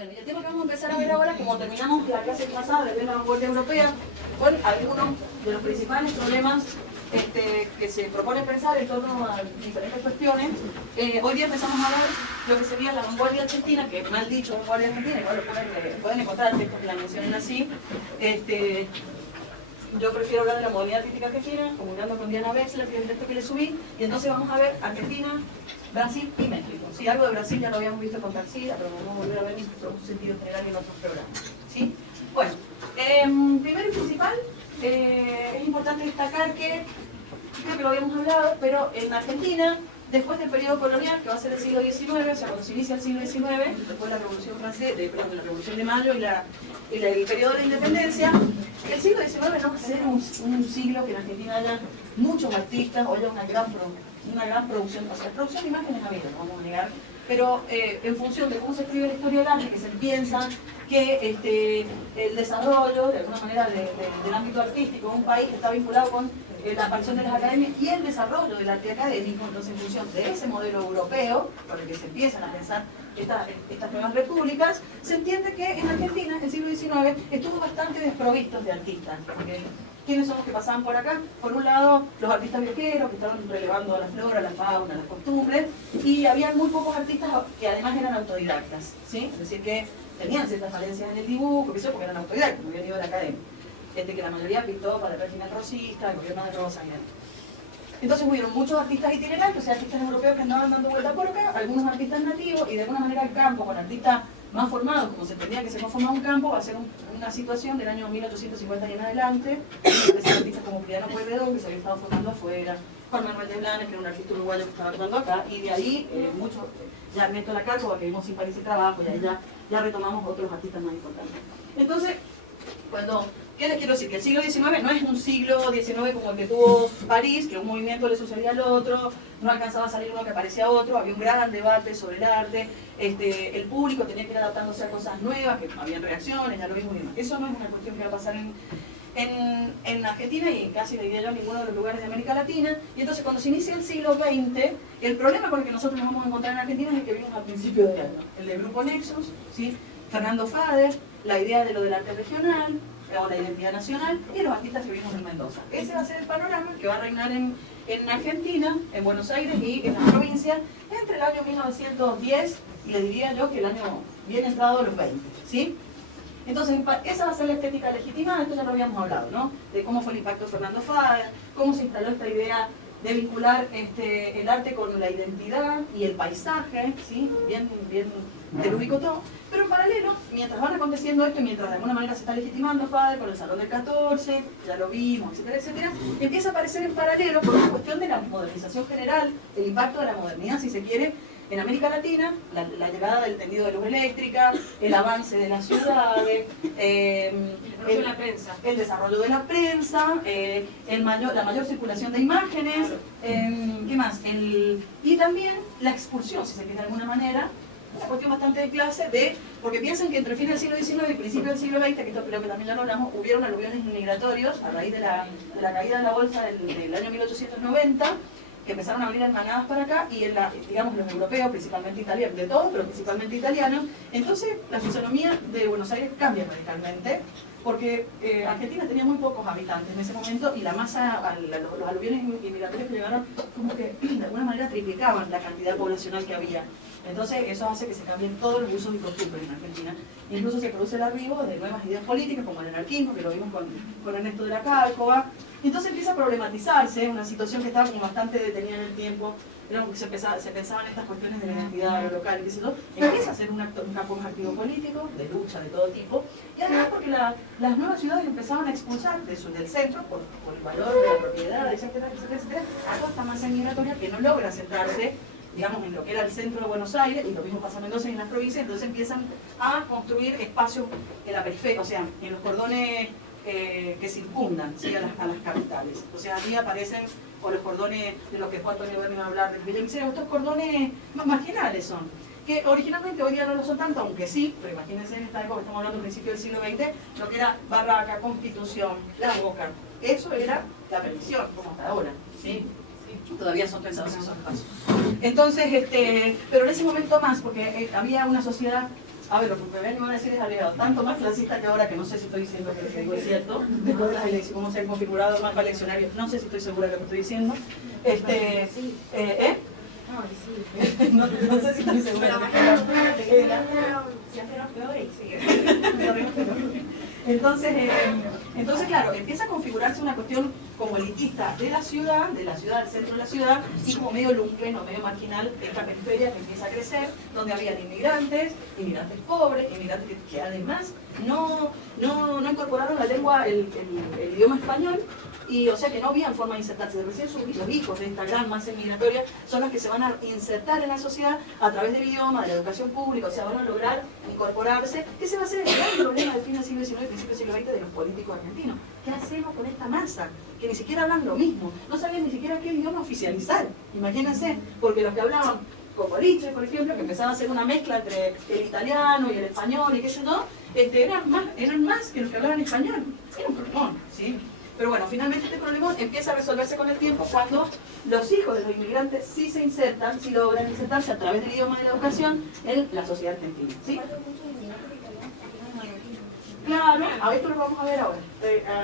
Bueno, y el tema que vamos a empezar a ver ahora, como terminamos la clase pasada de la vanguardia europea, con algunos de los principales problemas que se propone pensar en torno a diferentes cuestiones, hoy día empezamos a ver lo que sería la vanguardia argentina, que mal dicho vanguardia argentina, igual lo pueden encontrar textos que la mencionen así. Yo prefiero hablar de la modernidad crítica argentina, comunicando con Diana Wexler, que es el texto que le subí, y entonces vamos a ver Argentina, Brasil y México. Sí, algo de Brasil ya lo habíamos visto con Tarsila, pero vamos a volver a ver en sentido general en otros programas. ¿Sí? Bueno, primero y principal, es importante destacar que, creo que lo habíamos hablado, pero en Argentina, después del periodo colonial, que va a ser el siglo XIX, o sea, cuando se inicia el siglo XIX, después de la Revolución Francesa, de la Revolución de Mayo y el periodo de la independencia, el siglo XIX no va a ser un siglo que en Argentina haya muchos artistas o haya una gran producción, o sea, producción de imágenes ha habido, no vamos a negar, pero en función de cómo se escribe la historia del arte, que se piensa que el desarrollo, de alguna manera, del ámbito artístico de un país está vinculado con la aparición de las academias y el desarrollo del arte académico. Entonces, en función de ese modelo europeo, por el que se empiezan a pensar estas nuevas repúblicas, se entiende que en Argentina, el siglo XIX, estuvo bastante desprovisto de artistas. Porque, ¿quiénes son los que pasaban por acá? Por un lado, los artistas viajeros, que estaban relevando la flora, la fauna, las costumbres, y había muy pocos artistas que además eran autodidactas, ¿sí? Es decir, que tenían ciertas falencias en el dibujo, porque eran autodidactas, no habían ido a la academia. Que la mayoría pintó para el régimen rosista, el gobierno de Rosa. Entonces hubieron muchos artistas itinerantes, o sea, artistas europeos que andaban dando vuelta por acá, algunos artistas nativos, y de alguna manera el campo, con artistas más formados, como se entendía que se conformaba un campo, va a ser una situación del año 1850 y en adelante, de artistas como Priano Pueyrredón, que se había estado formando afuera, Juan Manuel de Blanes, que era un artista uruguayo que estaba actuando acá, y de ahí muchos, ya Ernesto Lacárcova, que vimos sin París y Trabajo, y ahí ya retomamos otros artistas más importantes. Entonces, ¿qué les quiero decir? Que el siglo XIX no es un siglo XIX como el que tuvo París, que un movimiento le sucedía al otro, no alcanzaba a salir uno que aparecía a otro, había un gran debate sobre el arte, el público tenía que ir adaptándose a cosas nuevas, que habían reacciones, ya lo vimos y demás. Eso no es una cuestión que va a pasar en Argentina y en casi, diría yo, en ninguno de los lugares de América Latina. Y entonces cuando se inicia el siglo XX, el problema con el que nosotros nos vamos a encontrar en Argentina es el que vimos al principio de año, el del Grupo Nexus, ¿sí? Fernando Fader, la idea de lo del arte regional, o la identidad nacional, y los artistas que vimos en Mendoza. Ese va a ser el panorama que va a reinar en Argentina, en Buenos Aires y en las provincias, entre el año 1910 y le diría yo que el año bien entrado de los 20, ¿sí? Entonces, esa va a ser la estética legitimada, esto ya lo habíamos hablado, ¿no? De cómo fue el impacto de Fernando Fader, cómo se instaló esta idea de vincular el arte con la identidad y el paisaje, ¿sí? Bien telúrico todo. Pero en paralelo, mientras van aconteciendo esto y mientras de alguna manera se está legitimando Fader con el Salón del 14, ya lo vimos, etcétera, etcétera, empieza a aparecer en paralelo por una cuestión de la modernización general, el impacto de la modernidad, si se quiere, en América Latina, la llegada del tendido de luz eléctrica, el avance de las ciudades, el desarrollo de la prensa, la mayor circulación de imágenes, ¿qué más? Y también la expulsión, si se quiere de alguna manera, una cuestión bastante de clase, porque piensan que entre fines del siglo XIX y principios del siglo XX, que esto creo que también ya lo hablamos, hubieron aluviones migratorios a raíz de la caída de la bolsa del año 1890, que empezaron a abrir hermanadas para acá, y digamos los europeos, principalmente italianos, de todos, pero principalmente italianos. Entonces la fisonomía de Buenos Aires cambia radicalmente, porque Argentina tenía muy pocos habitantes en ese momento, y la masa, los aluviones inmigratorios que llegaron, como que de alguna manera triplicaban la cantidad poblacional que había. Entonces eso hace que se cambien todos los usos y costumbres en Argentina. Incluso se produce el arribo de nuevas ideas políticas, como el anarquismo, que lo vimos con Ernesto de Lacárcova. Entonces empieza a problematizarse una situación que estaba como bastante detenida en el tiempo, se pensaban estas cuestiones de la identidad local, qué sé yo. Empieza a ser un campo más activo político, de lucha de todo tipo, y además porque las nuevas ciudades empezaban a expulsar del centro, por el valor de la propiedad, etcétera, etcétera, etcétera, a toda esta masa migratoria que no logra sentarse, digamos, en lo que era el centro de Buenos Aires, y lo mismo pasa en Mendoza y en las provincias. Entonces empiezan a construir espacios en la periferia, o sea, en los cordones que circundan, ¿sí? a las capitales. O sea, allí aparecen los cordones de los que Juan Antonio Berni va a hablar del Villa Miseria. Estos cordones más marginales son, que originalmente hoy día no lo son tanto, aunque sí, pero imagínense en esta época, estamos hablando del principio del siglo XX, lo que era Barraca, Constitución, La Boca, eso era la perdición, como hasta ahora, ¿sí? Todavía son pensados esos espacios. Entonces, pero en ese momento más, porque había una sociedad A ver, lo que me van a decir es aliado, tanto más clasista que ahora, que no sé si estoy diciendo que lo que digo es cierto, después de las elecciones, cómo se ha configurado el mapa eleccionario, no sé si estoy segura de lo que estoy diciendo. No, no sé si estoy segura de lo que entonces, claro, empieza a configurarse una cuestión como elitista de la ciudad, del centro de la ciudad, y como medio lumpen o medio marginal esta periferia que empieza a crecer, donde había inmigrantes pobres, inmigrantes que además no incorporaron la lengua, el idioma español, y o sea que no habían forma de insertarse. Recién los hijos de esta gran masa migratoria son los que se van a insertar en la sociedad a través del idioma, de la educación pública, o sea, van a lograr incorporarse. Ese va a ser el gran problema del fin del siglo XIX y principio del siglo XX de los políticos argentinos. ¿Qué hacemos con esta masa? Que ni siquiera hablan lo mismo, no sabían ni siquiera qué idioma oficializar. Imagínense, porque los que hablaban como Liche, por ejemplo, que empezaba a hacer una mezcla entre el italiano y el español y qué sé yo, eran más que los que hablaban español. Era un problemón, ¿sí? Pero bueno, finalmente este problema empieza a resolverse con el tiempo cuando los hijos de los inmigrantes sí se insertan, sí logran insertarse a través del idioma de la educación en la sociedad argentina, ¿sí? Claro, a esto lo vamos a ver ahora.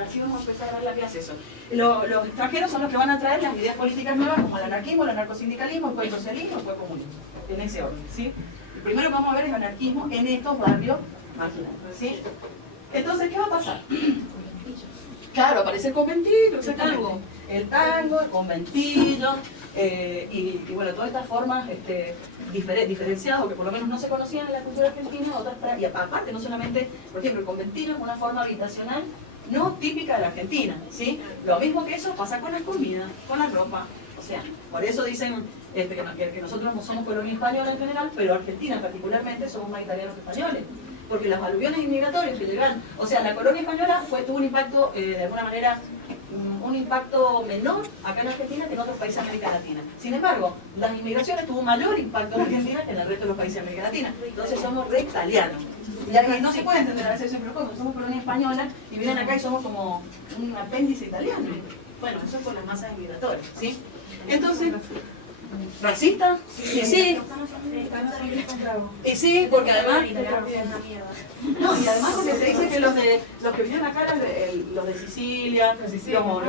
Así vamos a empezar a dar la clase eso. Los extranjeros son los que van a traer las ideas políticas nuevas como el anarquismo, el anarcosindicalismo, el socialismo, el comunismo, en ese orden, ¿sí? El primero que vamos a ver es el anarquismo en estos barrios marginales, ¿sí? Entonces, ¿qué va a pasar? Claro, aparece el conventillo, exactamente. El tango, el conventillo, y bueno, todas estas formas diferenciadas, o que por lo menos no se conocían en la cultura argentina, y aparte, no solamente, por ejemplo, el conventillo es una forma habitacional no típica de la Argentina, ¿sí? Lo mismo que eso pasa con la comida, con la ropa, o sea, por eso dicen que nosotros no somos colonia española en general, pero Argentina particularmente somos más italianos que españoles. Porque los aluviones inmigratorios que llegan, o sea, la colonia española tuvo un impacto, de alguna manera, un impacto menor acá en Argentina que en otros países de América Latina. Sin embargo, las inmigraciones tuvo un mayor impacto en Argentina que en el resto de los países de América Latina. Entonces somos re italianos. Y no se puede entender, a veces siempre somos colonia española y vienen acá y somos como un apéndice italiano. Bueno, eso es por las masas inmigratorias, ¿sí? Entonces, ¿racista? Y sí. Y sí, porque además... No, y además porque se dice que los que vinieron acá eran los de Sicilia, como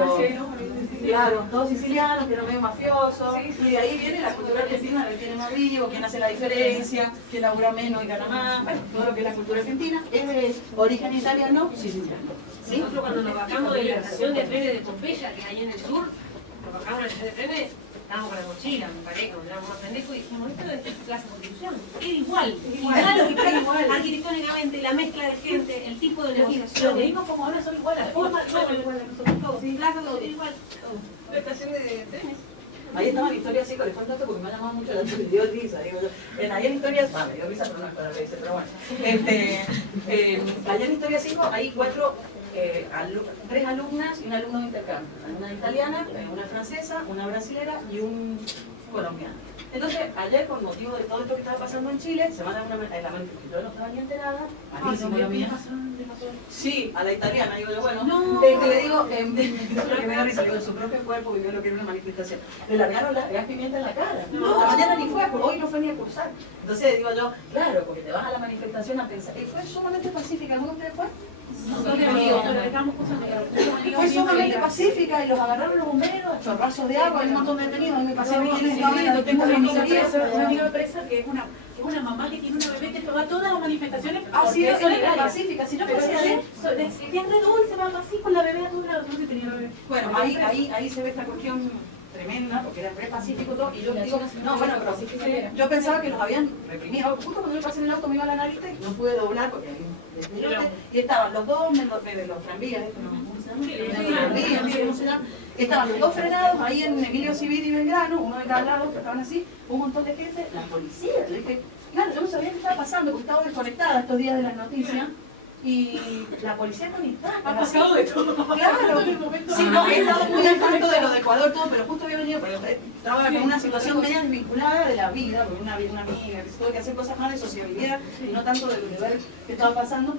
claro, todos sicilianos, que eran medio mafiosos, y de ahí viene la cultura argentina, que tiene más vivo, quién hace la diferencia, quién labura menos y gana más, bueno, todo lo que es la cultura argentina es de origen italiano, siciliano. ¿Sí? Nosotros cuando nos bajamos de la estación de trenes de Pompeya, que hay en el sur, nos bajamos de la estación de trenes, estábamos con la mochila, mi pareja, nos éramos más pendejos y dijimos, esto es clase de construcción. Era igual, arquitectónicamente, la mezcla de gente, el tipo de negociación. Los gringos como ahora son iguales, la forma, todo igual, nosotros todos. Plaza, todo igual. La estación de trenes. Ahí estaba la historia así, les cuento esto porque me ha llamado mucho la atención, me dio risa, digo yo. Ahí en historia, me dio risa, pero no es para reírse, pero bueno. Allá en historia 5 hay 3 alumnas y un alumno de intercambio. Una italiana, una francesa, una brasilera y un colombiano. Entonces, ayer, por motivo de todo esto que estaba pasando en Chile, se van a la manifestación, yo no estaba ni enterada. Malísimo lo mío. Sí, a la italiana, digo yo, bueno, le digo, lo que me da risa, digo, en su propio cuerpo vivió lo que era una manifestación. Le largaron gas pimienta en la cara. La mañana ni fue, hoy no fue ni a cursar. Entonces digo yo, claro, porque te vas a la manifestación a pensar, y fue sumamente pacífica, ¿alguno de ustedes fue? Fue sumamente pacífica y los agarraron los bomberos, chorrazos de agua, hay un montón de detenidos. Me pasé yo tengo una amiga presa que es una mamá que tiene una bebé que va a todas las manifestaciones. Así es, era pacífica, si no pasé de dulce, va así con la bebé a todos lados, no se tenía bebé. Bueno, ahí se ve esta cuestión tremenda, porque era re pacífico todo, y yo digo, no, bueno, pero yo pensaba que los habían reprimido. Justo cuando yo pasé en el auto me iba a la analista y no pude doblar porque y estaban los dos, los tranvías, estaban los dos frenados ahí en Emilio Civil y Belgrano, uno de cada lado, que estaban así, un montón de gente, la policía, le dije, claro, yo no sabía qué estaba pasando, porque estaba desconectada estos días de las noticias. Y la policía conectada. Ha pasado de todo. Claro. Sí, no, he estado muy al tanto de lo de Ecuador, todo, pero justo había venido, porque estaba con una situación media desvinculada de la vida, porque una amiga que tuvo que hacer cosas más de sociabilidad y no tanto del universo que estaba pasando.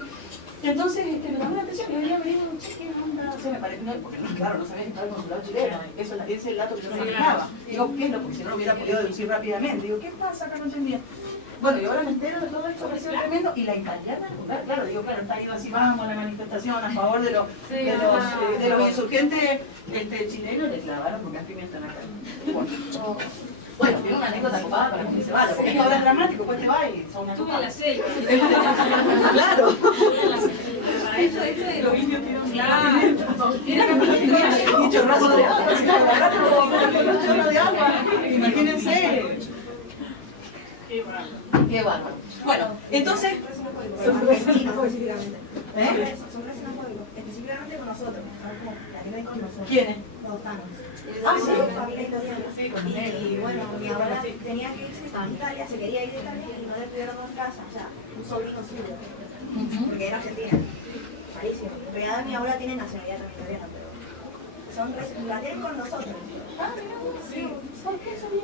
Y entonces me llamó la atención y venía me dijo, che, ¿qué onda? O sea, me pareció, porque no, claro, no sabía que estaba el consulado chileno, ese es el dato que yo no manejaba. Digo, ¿qué es lo? Porque si no lo hubiera podido deducir rápidamente. Digo, ¿qué pasa acá? No entendía. Bueno, y ahora me entero de todo esto, me pareció tremendo. Y la italiana, claro, digo, claro, está ido así, vamos a la manifestación a favor de los insurgentes chilenos, le clavaron porque hay pimienta en la cara. Bueno, tiene una anécdota copada para que se vaya, porque esto ahora es dramático, pues te va y son una Estuve en copada. la selva. Claro. Para eso, esto es lo mismo. Claro. Y chorrazo de agua, si la agarraste como un chorro de agua, imagínense. Qué bárbaro. Bueno, entonces... Son vecinos específicamente. ¿Eh? Son vecinos móviles, específicamente con nosotros. Con nosotros. ¿Quiénes? Los tanos. Ah, sí. Familia italiana. Sí, con Y bueno, mi abuela tenía que irse a Italia, se quería ir de Italia y no le pudieron dar casa. O sea, un sobrino suyo. Porque era argentina. Rarísimo. En realidad mi abuela tiene nacionalidad también italiana, pero la tienen con nosotros. Ah, sí. ¿Por qué sabía?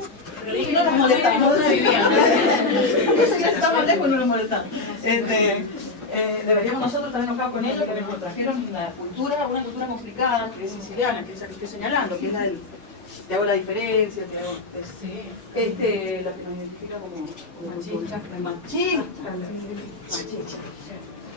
Y no nos molestamos, no vivían. ¿Por qué sabía que estamos lejos y no nos molestamos? Deberíamos nosotros estar enojados con ellos, que nos trajeron la cultura, una cultura complicada, que es siciliana, que es la que estoy señalando, que es la del... Te hago la diferencia, te hago... la que nos identifica como machista. Machista.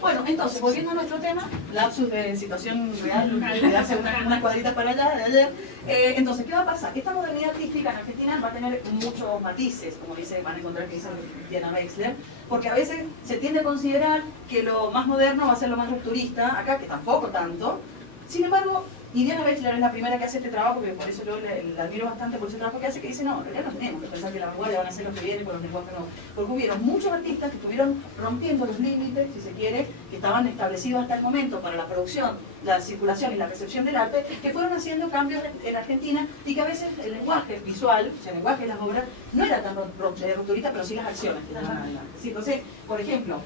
Bueno, entonces, volviendo a nuestro tema, lapsus de situación real, de hace unas cuadritas para allá, de ayer. Entonces, ¿qué va a pasar? Esta modernidad artística en Argentina va a tener muchos matices, como van a encontrar que dice Diana Wexler, porque a veces se tiende a considerar que lo más moderno va a ser lo más rupturista, acá que tampoco tanto. Sin embargo, y Diana Wexler es la primera que hace este trabajo, que por eso yo la admiro bastante por ese trabajo que hace, que dice, no, en realidad no tenemos que pensar que la vanguardia van a ser los que vienen con los lenguajes nuevos. Porque hubieron muchos artistas que estuvieron rompiendo los límites, si se quiere, que estaban establecidos hasta el momento para la producción, la circulación y la recepción del arte, que fueron haciendo cambios en Argentina y que a veces el lenguaje visual, o sea, el lenguaje de las obras, no era tan rupturista, pero sí las acciones que llamaban adelante. ¿Sí? Entonces, por ejemplo,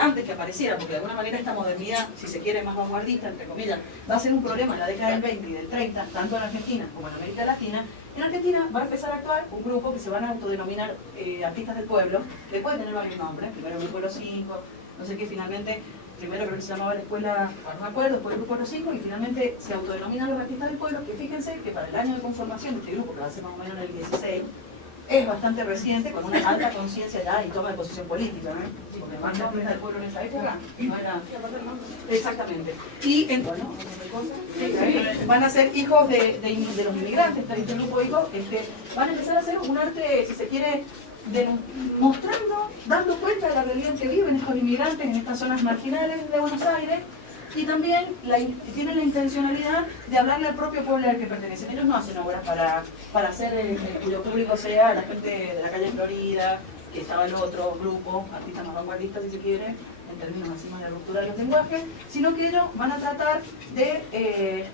antes que apareciera, porque de alguna manera esta modernidad, si se quiere, más vanguardista, entre comillas, va a ser un problema en la década del 20 y del 30, tanto en Argentina como en América Latina. En Argentina va a empezar a actuar un grupo que se van a autodenominar artistas del pueblo, que puede tener varios nombres, primero el Grupo Los Cinco, no sé qué, finalmente, primero creo que se llamaba la escuela, no me acuerdo, después el Grupo Los Cinco, y finalmente se autodenominan los artistas del pueblo, que fíjense que para el año de conformación de este grupo, que va a ser más o menos en el 16, es bastante reciente, con una alta conciencia ya y toma de posición política, ¿no? Porque más artistas del pueblo en esa época no era... Exactamente. Y bueno, van a ser hijos de los inmigrantes, este grupo de hijos, van a empezar a hacer un arte, si se quiere, mostrando, dando cuenta de la realidad en que viven estos inmigrantes en estas zonas marginales de Buenos Aires, y también tienen la intencionalidad de hablarle al propio pueblo al que pertenecen. Ellos no hacen obras para hacer cuyo público sea la gente de la calle Florida, que estaba el otro grupo, artistas más vanguardistas si se quiere, en términos así más de ruptura de los lenguajes, sino que ellos van a tratar de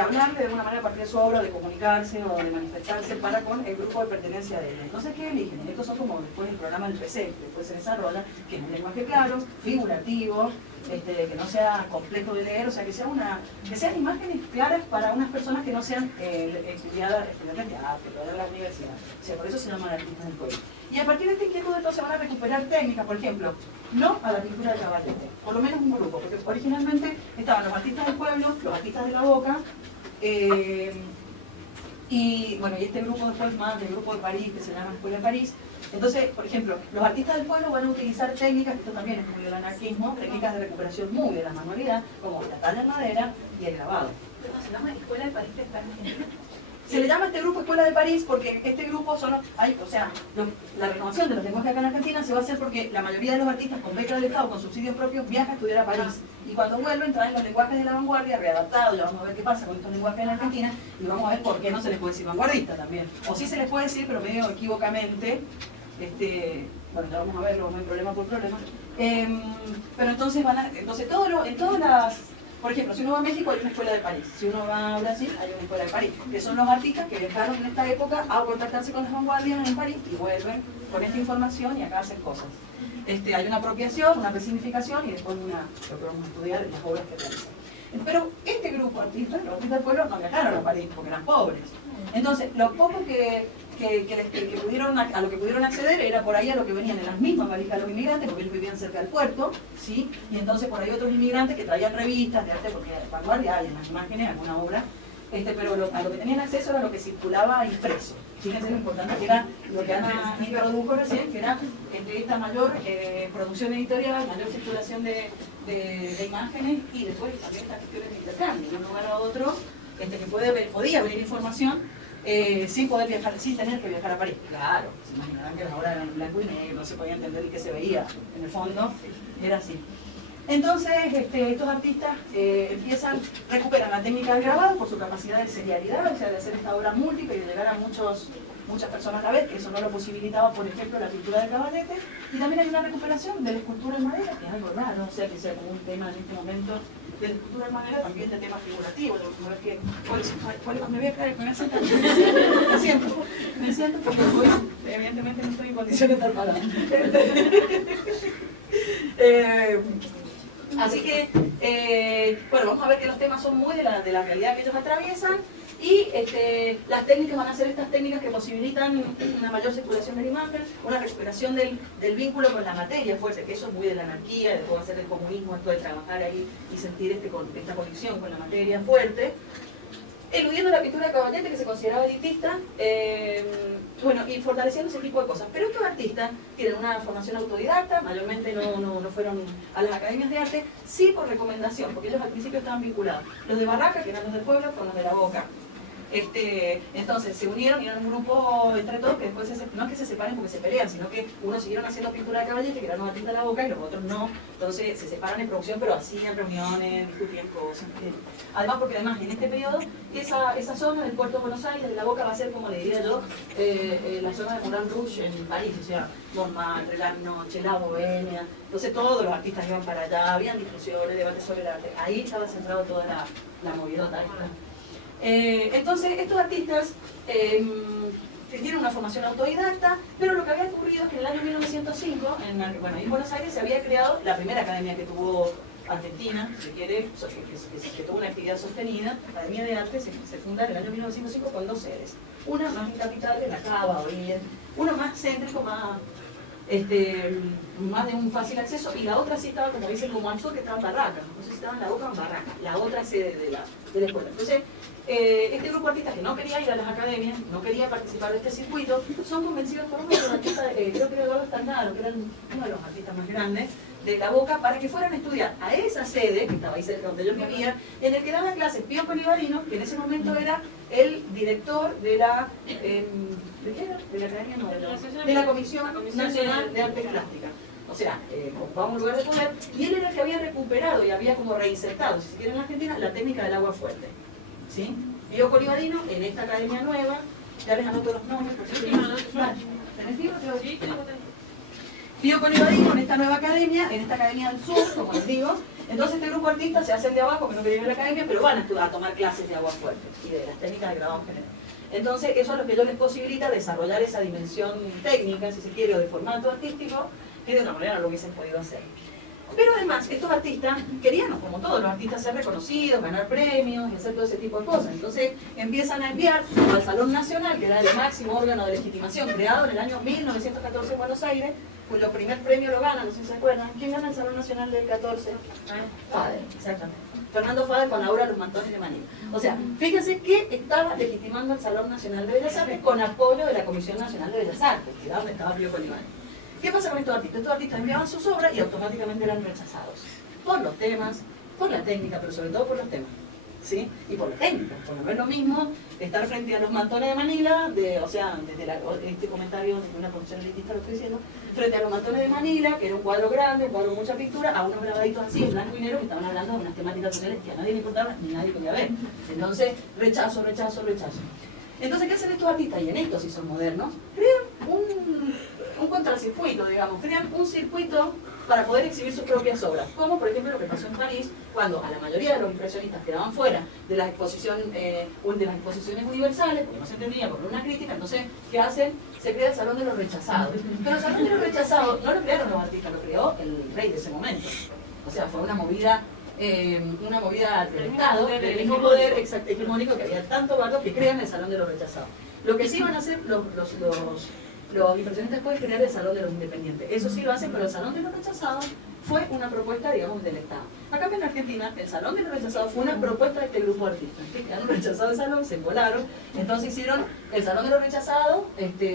hablarle de alguna manera a partir de su obra, de comunicarse o de manifestarse para con el grupo de pertenencia de ella. Entonces, ¿qué eligen? Estos son como después el programa del PC, después se desarrolla, que es un lenguaje claro, figurativo, que no sea complejo de leer, o sea, que sean imágenes claras para unas personas que no sean estudiantes de arte, de la universidad. O sea, por eso se llaman artistas del pueblo. Y a partir de esta inquietud entonces van a recuperar técnicas, por ejemplo, no a la pintura de caballete, por lo menos un grupo, porque originalmente estaban los artistas del pueblo, los artistas de la boca, y bueno, y este grupo después más del grupo de París, que se llama Escuela de París. Entonces, por ejemplo, los artistas del pueblo van a utilizar técnicas, esto también es muy del anarquismo, técnicas de recuperación muy de la manualidad, como la talla en madera y el grabado. ¿Se llama Escuela de París que está en Argentina? Se le llama este grupo Escuela de París porque este grupo la renovación de los lenguajes acá en Argentina se va a hacer porque la mayoría de los artistas con beca del Estado, con subsidios propios, viajan a estudiar a París. Y cuando vuelven traen los lenguajes de la vanguardia readaptados, ya vamos a ver qué pasa con estos lenguajes en Argentina, y vamos a ver por qué no se les puede decir vanguardista también. O sí se les puede decir, pero medio equívocamente, bueno, ya vamos a verlo, no hay problema por problema. Pero entonces en todas las... Por ejemplo, si uno va a México hay una escuela de París, si uno va a Brasil hay una escuela de París, que son los artistas que viajaron en esta época a contactarse con las vanguardias en París y vuelven con esta información y acá hacen cosas. Hay una apropiación, una resignificación y después lo que vamos a estudiar en las obras que realizan. Pero este grupo de artistas, los artistas del pueblo, no viajaron a París porque eran pobres. Entonces, lo poco a lo que pudieron acceder era por ahí a lo que venían en las mismas valijas los inmigrantes, porque ellos vivían cerca del puerto, ¿sí? Y entonces por ahí otros inmigrantes que traían revistas de arte, porque vanguardia hay en las imágenes alguna obra pero a lo que tenían acceso era lo que circulaba impreso. Fíjense lo importante que era lo que Ana introdujo recién, que era esta mayor producción editorial, mayor circulación de imágenes y después también estas cuestiones de intercambio, de un lugar a otro, que podía venir información sin poder viajar, sin tener que viajar a París. Claro, se imaginarán que ahora eran blanco y negro, no se podía entender ni qué se veía, en el fondo era así. Entonces, estos artistas recuperan la técnica del grabado por su capacidad de serialidad, o sea, de hacer esta obra múltiple y de llegar a muchas personas a la vez, que eso no lo posibilitaba, por ejemplo, la pintura de Caballete. Y también hay una recuperación de la escultura en madera, que es algo raro, o sea, que sea como un tema en este momento de la escultura en madera, también de tema figurativo. Me voy a caer, me siento porque hoy, evidentemente, no estoy en condiciones de estar parada. Así que, bueno, vamos a ver que los temas son muy de la realidad que ellos atraviesan y las técnicas van a ser estas técnicas que posibilitan una mayor circulación de la imagen, una recuperación del vínculo con la materia fuerte, que eso es muy de la anarquía, de todo hacer del comunismo, esto de trabajar ahí y sentir esta conexión con la materia fuerte. Eludiendo la pintura de Caballete, que se consideraba elitista, bueno, y fortaleciendo ese tipo de cosas. Pero estos artistas tienen una formación autodidacta, mayormente no fueron a las academias de arte, sí por recomendación, porque ellos al principio estaban vinculados. Los de Barraca, que eran los del pueblo, con los de la Boca. Entonces se unieron y eran un grupo entre todos que después no es que se separen porque se pelean, sino que unos siguieron haciendo pintura de Caballete, que eran los artistas de la Boca, y los otros no. Entonces se separan en producción, pero hacían reuniones, discutían cosas. Además, porque además en este periodo esa zona del puerto de Buenos Aires, de la Boca, va a ser, como le diría yo, la zona de Moulin Rouge en París, o sea, Montmartre, la noche, la bohemia. Entonces todos los artistas iban para allá, habían discusiones, debates sobre el arte. Ahí estaba centrado toda la movidota esta. Entonces estos artistas tienen una formación autodidacta, pero lo que había ocurrido es que en el año 1905, en Buenos Aires se había creado la primera academia que tuvo Argentina, si quiere, que tuvo una actividad sostenida. La Academia de Arte se funda en el año 1905 con dos sedes, una más en capital, en la Cava, Orilla, una más céntrico, más de un fácil acceso, y la otra sí estaba, como dicen, como al sur, que estaba en Barraca, no sé si estaba en la Boca o en Barraca, la otra sede de la escuela. Entonces, este grupo de artistas que no quería ir a las academias, no quería participar de este circuito, son convencidos por uno de los artistas, creo que era Eduardo Stannaro, que era uno de los artistas más grandes de la Boca, para que fueran a estudiar a esa sede, que estaba ahí cerca donde ellos vivían, en el que daba clases Pío Colibarino, que en ese momento era el director de la... ¿de qué era? De la Academia, no, de la Comisión Nacional de Arte Plástica. O sea, ocupaba un lugar de poder, y él era el que había recuperado y había como reinsertado, si se quiere en Argentina, la técnica del agua fuerte. ¿Sí? Pío Colibarino, en esta academia nueva, ya les anoto los nombres, por cierto. ¿Tenés libro? Sí, tengo. Pío Colibarino, en esta nueva academia, en esta academia del sur, como les digo. Entonces este grupo de artistas se hacen de abajo, que no querían ir a la academia, pero van a tomar clases de agua fuerte y de las técnicas de grabado en general. Entonces eso es lo que yo les posibilita desarrollar esa dimensión técnica, si se quiere, o de formato artístico, que de otra manera no lo hubiesen podido hacer. Pero además, estos artistas querían, como todos los artistas, ser reconocidos, ganar premios y hacer todo ese tipo de cosas. Entonces empiezan a enviar al Salón Nacional, que era el máximo órgano de legitimación, creado en el año 1914 en Buenos Aires, cuyo primer premio lo gana, no sé si se acuerdan. ¿Quién gana el Salón Nacional del 14? Fader, exactamente. Fernando Fader con la obra Los Mantones de Manila. O sea, fíjense que estaba legitimando el Salón Nacional de Bellas Artes con apoyo de la Comisión Nacional de Bellas Artes, que era donde estaba Pío Colibarino. ¿Qué pasa con estos artistas? Estos artistas enviaban sus obras y automáticamente eran rechazados. Por los temas, por la técnica, pero sobre todo por los temas. ¿Sí? Y por la técnica. Porque no es lo mismo estar frente a los Mantones de Manila, o sea, desde este comentario de una profesión elitista lo estoy diciendo, frente a los Mantones de Manila, que era un cuadro grande, un cuadro con mucha pintura, a unos grabaditos así, en blanco y negro, que estaban hablando de unas temáticas sociales que a nadie le importaba ni nadie podía ver. Entonces, rechazo. Entonces, ¿qué hacen estos artistas? Y en esto, si son modernos, crean un contracircuito, digamos, crean un circuito para poder exhibir sus propias obras, como por ejemplo lo que pasó en París, cuando a la mayoría de los impresionistas quedaban fuera de las exposiciones universales, porque no se entendía por una crítica. Entonces, ¿qué hacen? Se crea el Salón de los Rechazados. Pero el Salón de los Rechazados no lo crearon los artistas, lo creó el rey de ese momento. O sea, fue una movida del Estado, del mismo poder hegemónico, que había tanto bardo que crean el Salón de los Rechazados. Lo que sí iban a hacer los los impresionistas pueden crear el Salón de los Independientes. Eso sí lo hacen, pero el Salón de los Rechazados fue una propuesta, digamos, del Estado. Acá en Argentina, el Salón de los Rechazados fue una propuesta de este grupo de artistas, que quedaron rechazados el salón, se volaron, entonces hicieron el Salón de los Rechazados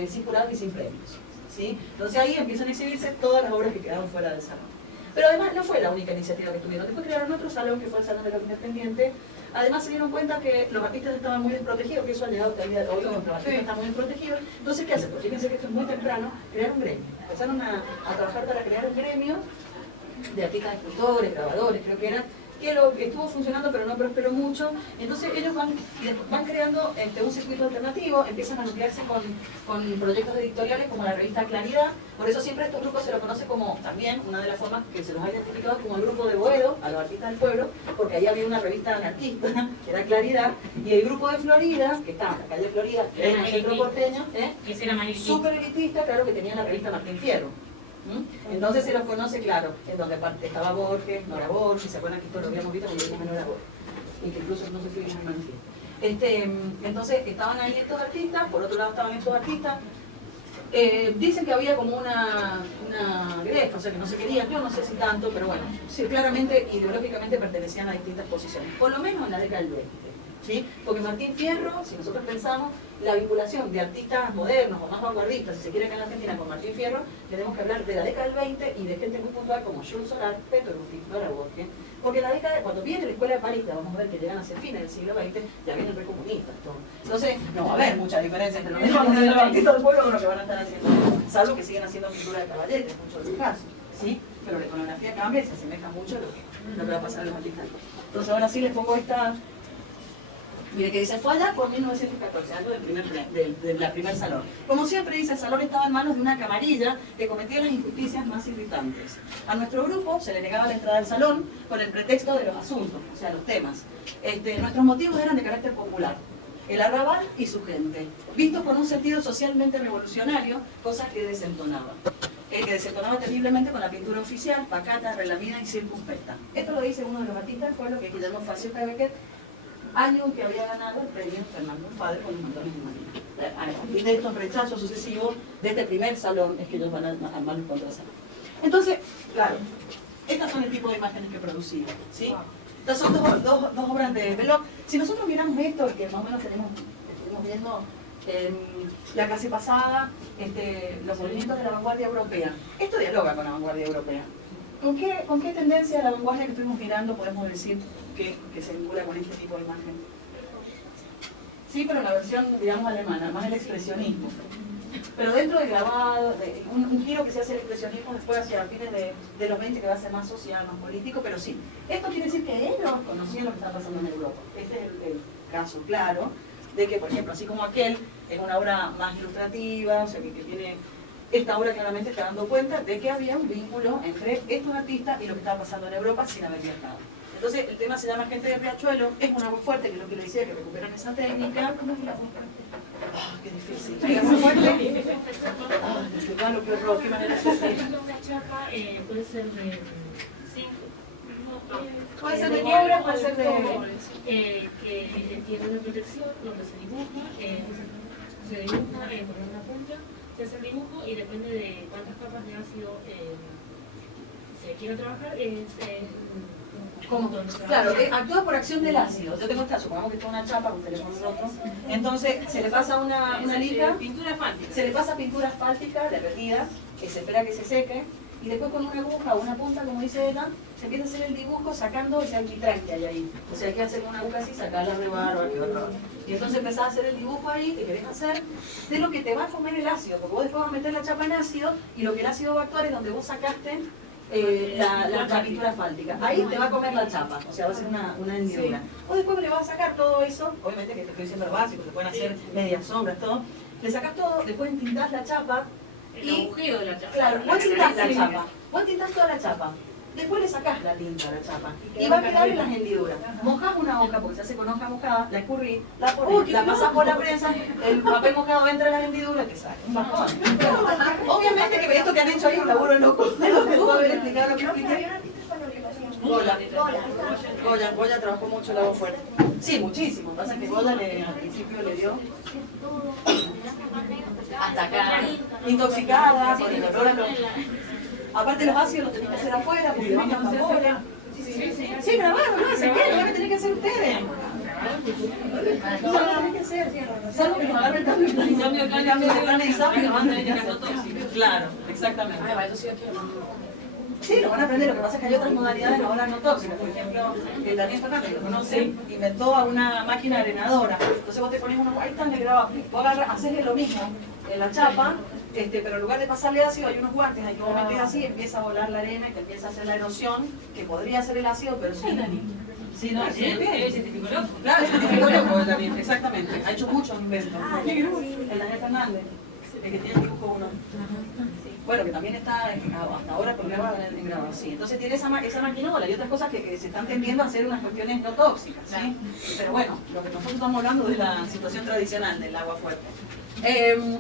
sin jurados y sin premios. ¿Sí? Entonces ahí empiezan a exhibirse todas las obras que quedaron fuera del salón. Pero además no fue la única iniciativa que tuvieron. Después crearon otro salón que fue el Salón de los Independientes. Además se dieron cuenta que los artistas estaban muy desprotegidos, que eso ha llegado hasta el día de hoy, los artistas están muy desprotegidos. Entonces, ¿qué hacen? Pues fíjense que esto es muy temprano, crearon un gremio. Empezaron a trabajar para crear un gremio de artistas, escultores, grabadores, creo que eran, que lo estuvo funcionando pero no prosperó mucho. Entonces ellos van creando un circuito alternativo, empiezan a nuclearse con proyectos editoriales como la revista Claridad. Por eso siempre estos grupos se lo conoce como, también, una de las formas que se los ha identificado como el grupo de Boedo, a los artistas del pueblo, porque ahí había una revista anarquista, que era Claridad, y el grupo de Florida, que está en la calle Florida, que es el centro porteño, Ese era más elitista. súper elitista, claro, que tenía la revista Martín Fierro. Entonces se los conoce, claro, en donde estaba Borges, Nora Borges, ¿se acuerdan que esto lo habíamos visto cuando vimos a Nora Borges? Y que incluso no sé si vimos en manifiesto. Entonces estaban ahí estos artistas, por otro lado estaban estos artistas. Dicen que había como una grefa, o sea que no se querían, yo no sé si tanto, pero bueno, sí, claramente ideológicamente pertenecían a distintas posiciones, por lo menos en la década del 20. ¿Sí? Porque Martín Fierro, si nosotros pensamos la vinculación de artistas modernos o más vanguardistas, si se quiere acá en la Argentina, con Martín Fierro, tenemos que hablar de la década del 20 y de gente muy puntual como Jules Solar, Petro Ruti, Nora Borges, porque en la década, cuando viene la escuela de París, vamos a ver que llegan hacia el fin del siglo XX, ya vienen recomunistas. Entonces, no va a haber mucha diferencia entre lo que van a hacer los artistas del pueblo con lo que van a estar haciendo, salvo que siguen haciendo pintura de caballetes, muchos de los casos, ¿sí? Pero la iconografía cambia y se asemeja mucho a lo que va a pasar en los artistas. Entonces ahora sí les pongo esta. Mire que dice, fue allá por 1914, algo del la primer salón. Como siempre dice, el salón estaba en manos de una camarilla que cometía las injusticias más irritantes. A nuestro grupo se le negaba la entrada al salón con el pretexto de los asuntos, o sea, los temas. Nuestros motivos eran de carácter popular. El arrabal y su gente, vistos con un sentido socialmente revolucionario, cosa que desentonaba. Que desentonaba terriblemente con la pintura oficial, pacata, relamida y circunspecta. Esto lo dice uno de los artistas del pueblo, que es Guillermo Facio Becket, año en que había ganado el premio Fernando Padre con los montones de Marina. A partir de estos rechazos sucesivos, de este primer salón, es que ellos van a armar los contrasalón. Entonces, claro, estas son el tipo de imágenes que producían, ¿sí? Estas son dos obras de Belloc. Si nosotros miramos esto, que más o menos estuvimos viendo la clase pasada, los movimientos de la vanguardia europea, esto dialoga con la vanguardia europea. ¿Con qué tendencia de la vanguardia que estuvimos mirando podemos decir que se vincula con este tipo de imagen? Sí, pero en la versión, digamos, alemana, más el expresionismo. Pero dentro del grabado, un giro que se hace el expresionismo después hacia fines de los 20, que va a ser más social, más político, pero sí. Esto quiere decir que ellos conocían lo que estaba pasando en Europa. Este es el caso claro de que, por ejemplo, así como aquel es una obra más ilustrativa, o sea, que tiene... Esta obra claramente está dando cuenta de que había un vínculo entre estos artistas y lo que estaba pasando en Europa sin haber viajado. Entonces, el tema se llama Gente de Riachuelo, es una voz fuerte, que es lo que le decía, que recuperan esa técnica. ¿Cómo es la voz fuerte? ¡Ah, qué difícil! ¿La voz fuerte? ¡Ah, qué malo, qué horror, qué manera de hacer! Una chapa puede ser de Puede ser de cobre, puede ser de... que tiene una protección donde se dibuja con una punta, se hace el dibujo y depende de cuántas capas de ácido se quiera trabajar, Claro, actúa por acción del ácido. Yo tengo esta, supongamos que esto es una chapa, que usted le pone otro. Entonces se le pasa una lija, Pintura asfáltica. se le pasa pintura asfáltica derretida, que se espera que se seque, y después con una aguja o una punta, como dice ella, se empieza a hacer el dibujo sacando ese alquitrán que hay ahí. O sea, hay que hacer una aguja así, sacarla, rebarba, que horror. Y entonces empezás a hacer el dibujo ahí que querés hacer de lo que te va a comer el ácido, porque vos después vas a meter la chapa en ácido y lo que el ácido va a actuar es donde vos sacaste la pintura asfáltica. Ahí te va a comer la chapa, o sea, va a ser una hendidura. O después le vas a sacar todo eso, obviamente que te estoy diciendo lo básico, se pueden hacer medias sombras, todo. Le sacás todo, después entintás la chapa. El agujero de la chapa. Claro, vos tintás la chapa, vos tintás toda la chapa. Después le sacás la tinta a la chapa y va a quedar en las hendiduras. Mojás una hoja, porque se hace con hoja mojada, la escurrís, la ponés, la pasás por la prensa, el papel mojado entra en las hendiduras, te sale un bajón. Obviamente que esto que han hecho ahí es un laburo loco. De lo que puedo haber explicado lo que expliqué. Goya trabajó mucho la voz fuerte. Sí, muchísimo. Pasa que Goya al principio le dio hasta acá. intoxicada, con el olor a los... Aparte los ácidos los tenés que hacer afuera, porque bajan vapores. Sí, grabaron, no, se quiere, lo van a tener que hacer ustedes. No, lo tienen que hacer, salvo que nos agarre el cambio de plan y lo van a tener que hacer. Claro, exactamente. Sí, lo van a aprender, lo que pasa es que hay otras modalidades ahora no tóxicas. Por ejemplo, Daniel Fernández, lo conocen, inventó a una máquina arenadora. Entonces vos te pones una guaita, le grabas, vos agarras, haces lo mismo en la chapa, pero en lugar de pasarle ácido hay unos guantes, ahí que vos metés así, empieza a volar la arena y te empieza a hacer la erosión, que podría ser el ácido, pero sí. Sí, no, sí, ¿Es científico loco? claro, es científico loco también, exactamente. Ha hecho muchos inventos. El Daniel Fernández, el que tiene el dibujo 1. Bueno, que también está hasta ahora programado en grado, sí. Entonces tiene esa maquinola y otras cosas que se están tendiendo a hacer unas cuestiones no tóxicas, ¿sí? Pero bueno, lo que nosotros estamos hablando es la situación tradicional del agua fuerte.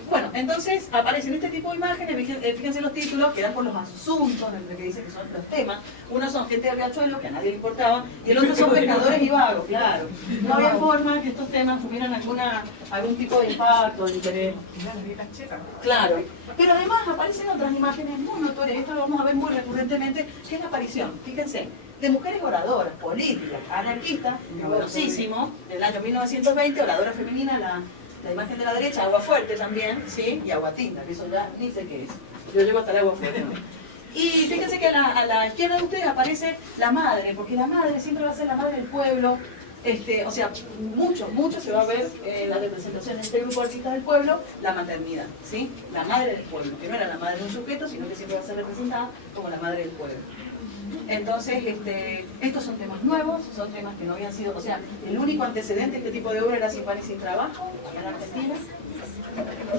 Bueno, entonces aparecen este tipo de imágenes, fíjense los títulos, que dan por los asuntos, que dice que son los temas. Uno son gente de riachuelo, que a nadie le importaba, y el otro son pescadores y vagos, claro. No había forma que estos temas tuvieran algún tipo de impacto, de interés. Claro. Pero además aparecen otras imágenes muy notorias, esto lo vamos a ver muy recurrentemente, que es la aparición, fíjense, de mujeres oradoras, políticas, anarquistas, novedosísimo, del año 1920, oradora femenina, la imagen de la derecha, agua fuerte también, ¿sí? Y agua tinta, que eso ya ni sé qué es. Yo llevo hasta el agua fuerte, ¿no? Y fíjense que a la izquierda de ustedes aparece la madre, porque la madre siempre va a ser la madre del pueblo. O sea, mucho se va a ver en la representación de este grupo de artistas del pueblo, la maternidad, ¿sí? La madre del pueblo, que no era la madre de un sujeto, sino que siempre va a ser representada como la madre del pueblo. Entonces, estos son temas nuevos, son temas que no habían sido, o sea, el único antecedente de este tipo de obra era Sin Pan y Sin Trabajo, allá en Argentina.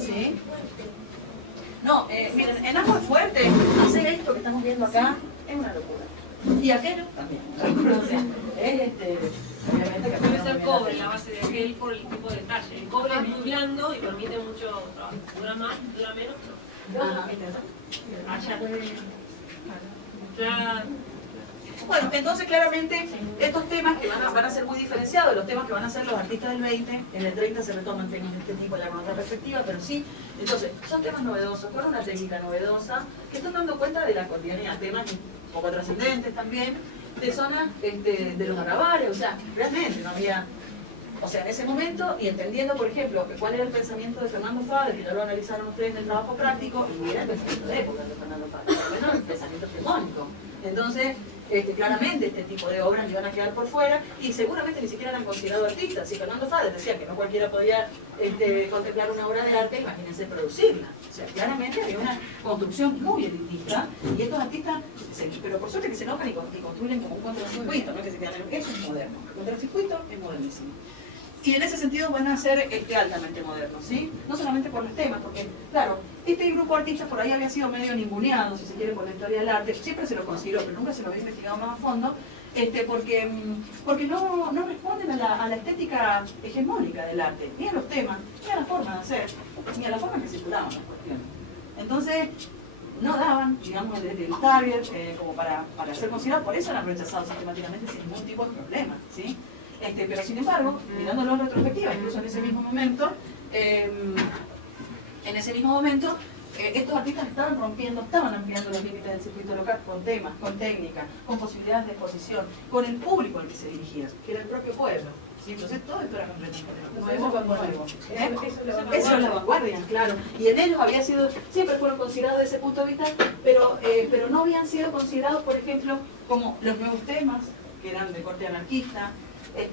¿Sí? No, miren, en Agua Fuerte, hacer esto que estamos viendo acá es una locura. Y aquello también. O sea, es obviamente que Debe ser cobre la base de aquel por el tipo de detalle. El cobre es muy blando y permite mucho trabajo. Dura más, dura menos, pero allá. Ya. Bueno, entonces claramente estos temas que van a ser muy diferenciados de los temas que van a ser los artistas del 20, en el 30 se retoman temas de este tipo ya con otra perspectiva, pero sí, entonces son temas novedosos, con una técnica novedosa, que están dando cuenta de la cotidianidad, temas un poco trascendentes también, de zonas de los arrabales, o sea, realmente no había... O sea, en ese momento, y entendiendo, por ejemplo, cuál era el pensamiento de Fernando Fader, que ya lo analizaron ustedes en el trabajo práctico, y era el pensamiento de época de Fernando Fader, bueno, el pensamiento hegemónico. Entonces, claramente este tipo de obras iban a quedar por fuera, y seguramente ni siquiera eran considerados artistas. Si Fernando Fader decía que no cualquiera podía contemplar una obra de arte, imagínense producirla. O sea, claramente había una construcción muy elitista, y estos artistas, pero por suerte que se enojan y construyen como un contracircuito, no que se quedan en eso es moderno. El contracircuito es modernísimo. Y en ese sentido van a ser altamente modernos, ¿sí? No solamente por los temas, porque, claro, este grupo de artistas por ahí había sido medio ninguneado, si se quiere, por la historia del arte. Siempre se lo consideró, pero nunca se lo había investigado más a fondo, porque no responden a la estética hegemónica del arte, ni a los temas, ni a la forma de hacer, ni a la forma en que circulaban las cuestiones. Entonces, no daban, digamos, el target como para ser considerados, por eso eran rechazados sistemáticamente sin ningún tipo de problema, ¿sí? Pero sin embargo, mirándolo en retrospectiva, incluso en ese mismo momento, estos artistas estaban ampliando los límites del circuito local con temas, con técnicas, con posibilidades de exposición, con el público al que se dirigía, que era el propio pueblo. ¿Sí? Entonces todo esto era completamente nuevo. Eso es la vanguardia, claro. Y en ellos siempre fueron considerados desde ese punto de vista, pero no habían sido considerados, por ejemplo, como los nuevos temas, que eran de corte anarquista,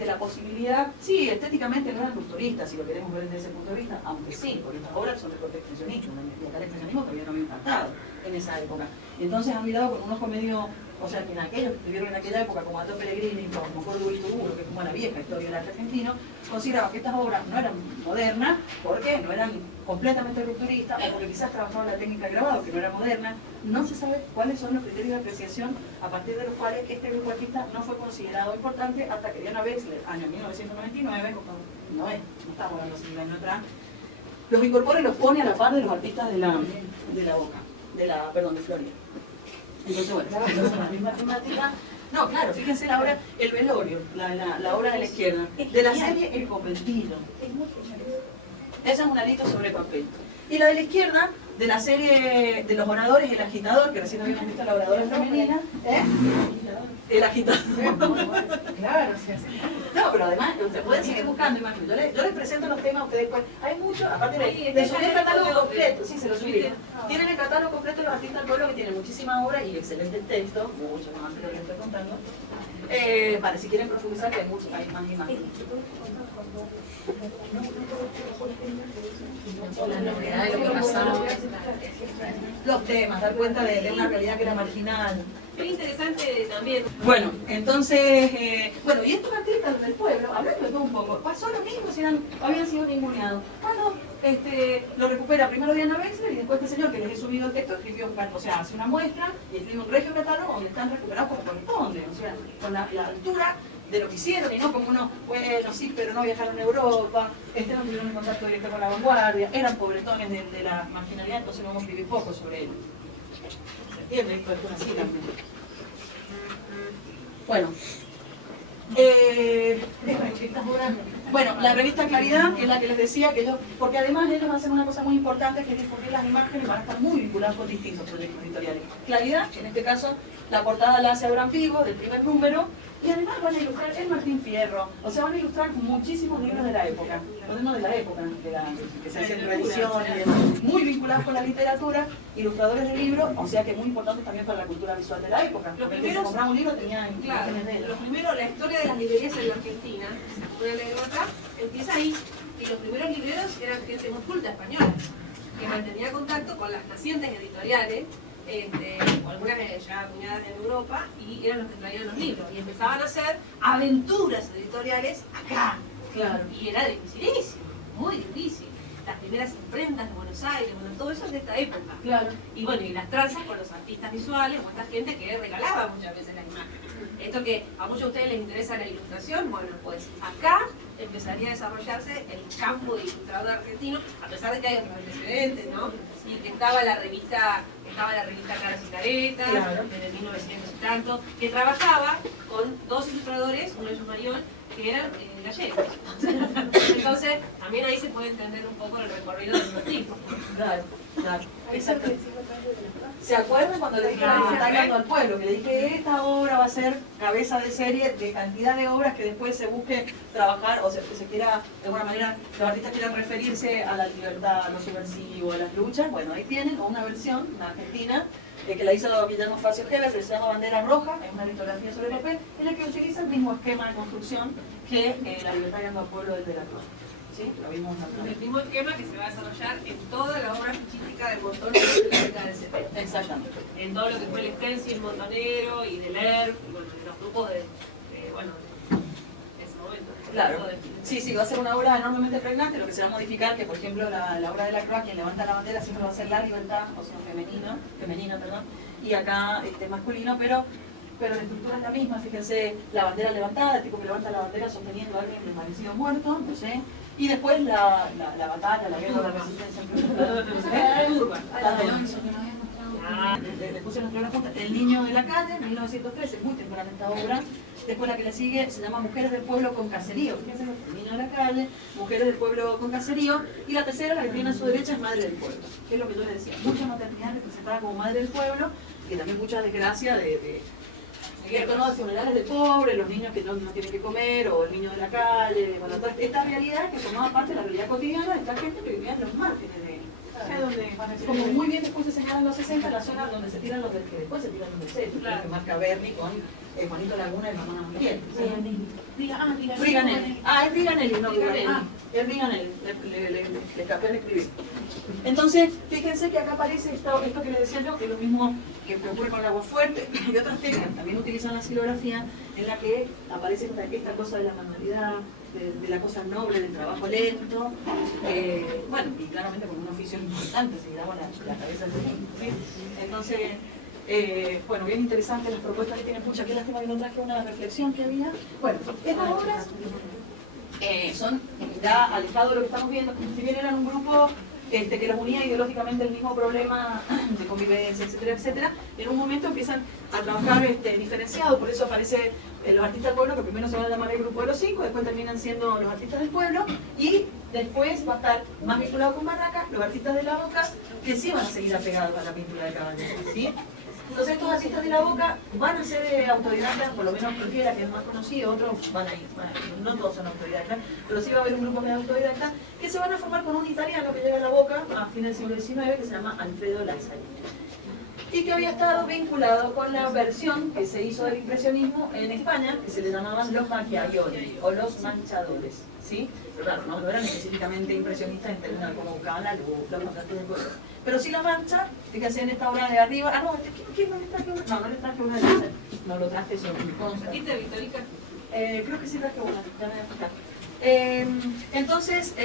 la posibilidad, sí, estéticamente no eran rupturistas, si lo queremos ver desde ese punto de vista, aunque sí, porque estas obras son de corte expresionista, y acá el expresionismo todavía no había impactado en esa época. Y entonces han mirado con un ojo medio, o sea, que en aquellos que estuvieron en aquella época, como Aldo Pellegrini, como Córdoba y Tuguro, que es como la vieja historia del arte argentino, consideraban que estas obras no eran modernas, porque no eran completamente rupturistas, o porque quizás trabajaban la técnica de grabado, que no era moderna. No se sabe cuáles son los criterios de apreciación a partir de los cuales este grupo de artistas no fue considerado importante hasta que Diana Wexler, año 1999, no estamos hablando de 50 años atrás, los incorpora y los pone a la par de los artistas de Florida. Entonces, bueno, es la misma temática. No, claro, fíjense la obra El Velorio, la obra de la izquierda, de la serie El Conventido. Esa es un alito sobre papel. Y la de la izquierda de la serie de los oradores El Agitador, que recién habíamos visto la oradora femenina. El Agitador. Claro, se hace. No, pero además, ustedes pueden seguir buscando imágenes. Yo les presento los temas a ustedes después. Hay mucho, aparte de subir el catálogo completo, sí, se lo subí. Tienen el catálogo completo de los artistas del pueblo, que tienen muchísima obra y excelentes textos, mucho más de lo que estoy contando. Para si quieren profundizar, que hay mucho, hay más imágenes. Las novedades, lo que pasaba. Los temas, dar cuenta de una realidad que era marginal. Es interesante también. Bueno, entonces, y estos artistas del pueblo, hablando de todo un poco, pasó lo mismo si habían sido ninguneados. Cuando lo recupera primero Diana Wexler y después este señor que les he subido el texto escribió, o sea, hace una muestra y escribe un regio catálogo donde están recuperados como corresponde, o sea, con la altura de lo que hicieron y no como uno, bueno, sí, pero no viajaron a Europa, no tuvieron en contacto directo con la vanguardia, eran pobretones de la marginalidad, entonces vamos a escribir poco sobre ellos. ¿Se entiende? Esto es así también. Bueno, bueno, la revista Claridad, que es la que les decía, que porque además ellos hacen una cosa muy importante, que es difundir las imágenes, van a estar muy vinculados con distintos proyectos editoriales. Claridad, en este caso, la portada la hace Abraham Pigo, del primer número, y además van a ilustrar el Martín Fierro, o sea, van a ilustrar muchísimos libros de la época, no de la época, que se hacen reediciones, muy vinculados con la literatura, ilustradores de libros, o sea que muy importantes también para la cultura visual de la época. Los Porque primeros, si compraba un libro tenía imágenes de él. los primeros, la historia de las librerías en la Argentina, una anécdota, empieza ahí, y los primeros libreros eran gente muy culta española, que mantenía contacto con las nacientes editoriales, o algunas ya acuñadas en Europa, y eran los que traían los libros, y empezaban a hacer aventuras editoriales acá. Claro. Y era dificilísimo, muy difícil. Las primeras imprentas de Buenos Aires, bueno, todo eso es de esta época. Claro. Y bueno, y las tranzas con los artistas visuales, o esta gente que regalaba muchas veces las imágenes. Esto que a muchos de ustedes les interesa la ilustración, bueno, pues acá empezaría a desarrollarse el campo de ilustrador argentino, a pesar de que hay otros antecedentes, ¿no? Y que estaba la revista Caras y Caretas, Claro. desde 1900 y tanto, que trabajaba con dos ilustradores, uno de ellos Marión, que eran gallegos. Entonces, también ahí se puede entender un poco el recorrido de los tipos. Claro, claro. Exacto. ¿Se acuerdan cuando le dije que está guiando al pueblo? Que le dije, esta obra va a ser cabeza de serie de cantidad de obras que después se busque trabajar, o sea, que se quiera, de alguna manera, los artistas quieran referirse a la libertad, a lo subversivo, a las luchas. Bueno, ahí tienen una versión, una argentina, que la hizo Guillermo Facio Heber, que se llama Bandera Roja, es una litografía sobre papel, en la que utiliza el mismo esquema de construcción que La Libertad guiando al pueblo del Veracruz. ¿Sí? Lo vimos acá. El mismo esquema que se va a desarrollar en toda la obra fichística de Montón de la década del 70. Exactamente. En todo lo que fue el Stencil Montonero y del ERP, y bueno, de los grupos de ese momento. Claro. Sí, va a ser una obra enormemente pregnante, lo que se va a modificar, que por ejemplo la obra de la Croix, quien levanta la bandera, siempre va a ser la libertad, o sea, femenina, perdón, y acá masculino, pero la estructura es la misma, fíjense, la bandera levantada, el tipo que levanta la bandera sosteniendo a alguien desvanecido muerto, no sé, y después la batalla, la guerra, la resistencia. Le puse nuestra punta, El Niño de la Calle, 1913, muy temprana esta obra. Después la que le sigue se llama Mujeres del Pueblo con Caserío. Fíjense, El Niño de la Calle, Mujeres del Pueblo con Caserío. Y la tercera, la que tiene a su derecha, es Madre del Pueblo. Que es lo que yo les decía, mucha maternidad representada como Madre del Pueblo, y también mucha desgracia de funerales de pobres, los niños que no tienen que comer, o el niño de la calle, bueno, toda esta realidad que formaba parte de la realidad cotidiana de esta gente que vivía en los márgenes de como muy bien después se señala en los 60, la zona donde se tiran los que después se tiran los del centro, que marca Berni con Juanito Laguna y Ramona Muriel. Riganelli. Es Riganelli, no Riganelli. Es Riganelli, le escapé de escribir. Entonces, fíjense que acá aparece esto que les decía yo, que es lo mismo que ocurre con el agua fuerte y otras técnicas. También utilizan la silografía, en la que aparece esta cosa de la manualidad, de la cosa noble, del trabajo lento, bueno, y claramente con un oficio importante, se graba la cabeza del niño, ¿sí? Entonces, bueno, bien interesante las propuestas que tienen. Pucha, qué lástima que no traje una reflexión que había. Bueno, estas obras son ya alejados de lo que estamos viendo, si bien eran un grupo que los unía ideológicamente el mismo problema de convivencia, etcétera, etcétera. En un momento empiezan a trabajar diferenciado, por eso aparece los artistas del pueblo, que primero se van a llamar el grupo de los 5, después terminan siendo los artistas del pueblo, y después va a estar más vinculado con Barraca, los artistas de la Boca, que sí van a seguir apegados a la pintura de Caballero, ¿sí? Entonces estos artistas de la Boca van a ser autodidactas, por lo menos Cualquiera, que es más conocido, otros van a ir, no todos son autodidactas, pero sí va a haber un grupo de autodidactas que se van a formar con un italiano que llega a la Boca a fines del siglo XIX, que se llama Alfredo Lazzari, y que había estado vinculado con la versión que se hizo del impresionismo en España, que se le llamaban los macchiaioli, o los manchadores, ¿sí? Pero claro, no eran específicamente impresionistas en términos de cómo buscaban la luz, los contrastes de color. Pero sí la mancha, fíjense en esta obra de arriba, ¿quién no les traje una? No les traje una de esas, no lo traje solo, ¿Trajiste, Victorica? creo que sí traje una, ya me voy a fijar. Entonces,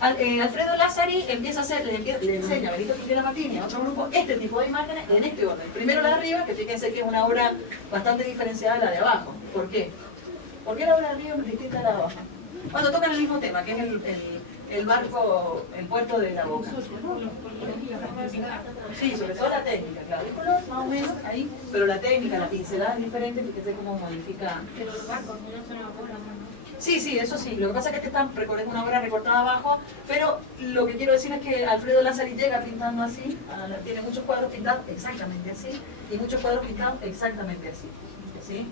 Alfredo Lazzari empieza a hacer, le enseña a Benito Quintela Martín y a otro grupo este tipo de imágenes en este orden. Primero la de arriba, que fíjense que es una obra bastante diferenciada de la de abajo. ¿Por qué? ¿Por qué la obra de arriba es distinta a la de abajo? Cuando tocan el mismo tema, que es el barco, el puerto de la Boca. Sí, sobre todo la técnica, claro. El color más o menos ahí, pero la técnica, la pincelada es diferente, fíjate cómo modifica. Pero los barcos no son ahora, ¿no? Sí, eso sí. Lo que pasa es que están recorriendo una obra recortada abajo, pero lo que quiero decir es que Alfredo Lazzari llega pintando así, tiene muchos cuadros pintados exactamente así, y muchos cuadros pintados exactamente así. ¿Sí?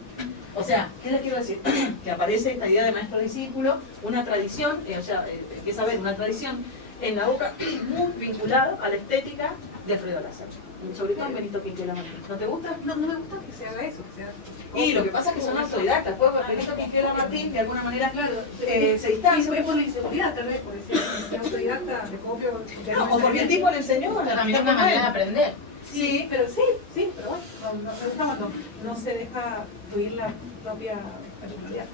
O sea, ¿qué les quiero decir? Que aparece esta idea de maestro-discípulo, una tradición, empieza a haber una tradición en la Boca muy vinculada a la estética de Alfredo Lazzari. Sobre todo en Benito Quintela Martín. ¿No te gusta? No me gusta que se haga eso, que se haga. Y lo que pasa es que son autodidactas, pues Benito Quintela Martín de alguna manera se distancia. Es por la inseguridad, tal vez, por decir, autodidacta, de copio. No, o porque el tipo le enseñó a También es una manera de aprender. Sí, pero bueno, no se deja fluir la propia personalidad.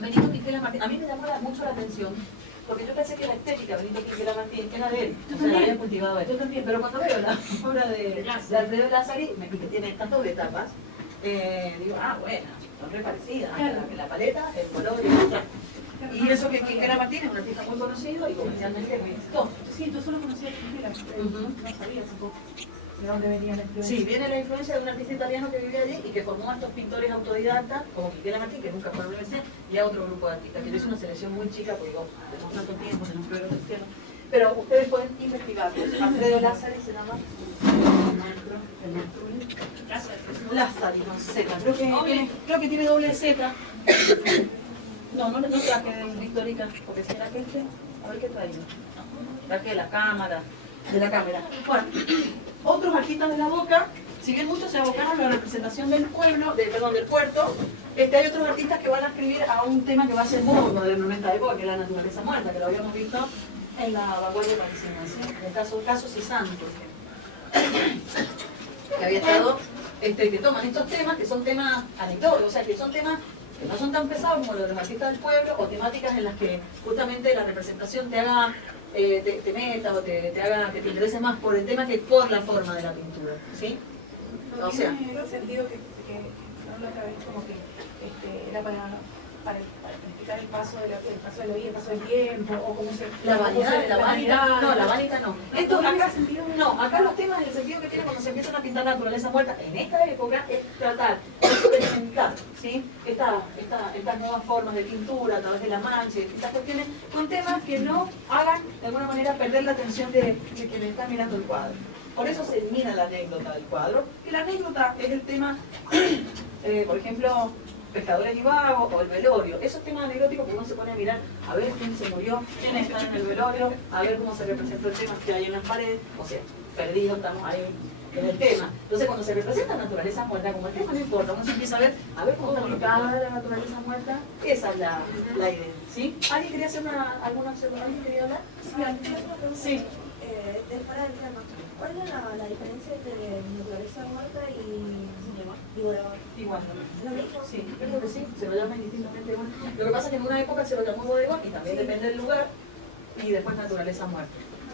Benito Quintela Martín, a mí me llamó mucho la atención, porque yo pensé que la estética de Benito Quintela Martín era de él, la había cultivado él. Yo también. Pero cuando veo la obra de Alfredo Lazzari, que tiene estas dos etapas, digo, bueno, son re parecidas, la paleta, el color y eso que Quintela Martín es un artista muy conocido y comercialmente muy exitoso. Sí, yo solo conocía a Quintela, no sabía tampoco de dónde venía la influencia. Sí, viene la influencia de un artista italiano que vivía allí y que formó a estos pintores autodidactas, como Quintela Martín, que nunca fue a la universidad, y a otro grupo de artistas, que es una selección muy chica, porque digo, tenemos tanto tiempo, tenemos que ver los cristianos. Pero ustedes pueden investigarlos. Alfredo Lazzari se llama Lazzari, con Z. Creo que tiene doble Z. No traje de un Victorica, porque si era que a ver qué traía. Traje de la cámara. Bueno, otros artistas de la Boca, si bien muchos se abocaron a la representación del pueblo, del puerto, hay otros artistas que van a escribir a un tema que va a ser muy moderno en esta época, que es la naturaleza muerta, que lo habíamos visto en la vanguardia parisina, ¿sí? En el caso Cézanne, por ejemplo, que había estado, que toman estos temas, que son temas anecdóticos, o sea, que son temas que no son tan pesados como los de los artistas del pueblo, o temáticas en las que justamente la representación te haga, te meta o te haga que te interese más por el tema que por la forma de la pintura, ¿sí? O sea, tiene sentido que no otra vez como que era para explicar el paso de la vida, el paso del tiempo, o cómo se... la vanidad, la vanidad no. Esto acá, sentido. no, acá los temas, el sentido que tiene cuando se empiezan a pintar naturaleza muerta en esta época es tratar de experimentar, ¿sí? Estas nuevas formas de pintura a través de la mancha y estas cuestiones, con temas que no hagan de alguna manera perder la atención de quien está mirando el cuadro. Por eso se elimina la anécdota del cuadro, que la anécdota es el tema, por ejemplo, pescadores y vagos o el velorio. Esos temas anecdóticos que uno se pone a mirar a ver quién se murió, quién está en el velorio, a ver cómo se representó el tema que hay en las paredes, o sea, perdidos, estamos ahí en el tema. Entonces cuando se representa naturaleza muerta, como el tema no importa, uno se empieza a ver cómo está ubicada la naturaleza muerta, esa es la idea, ¿sí? ¿Alguien quería hacer alguna observación? ¿Alguien quería hablar? Sí. Fuera del tema, ¿cuál es la diferencia entre naturaleza muerta y bodegón? Igual. ¿Lo mismo? Sí, creo que sí, se lo llaman indistintamente igual. Lo que pasa es que en una época se lo llamó bodegón y también depende del lugar, y después naturaleza muerta.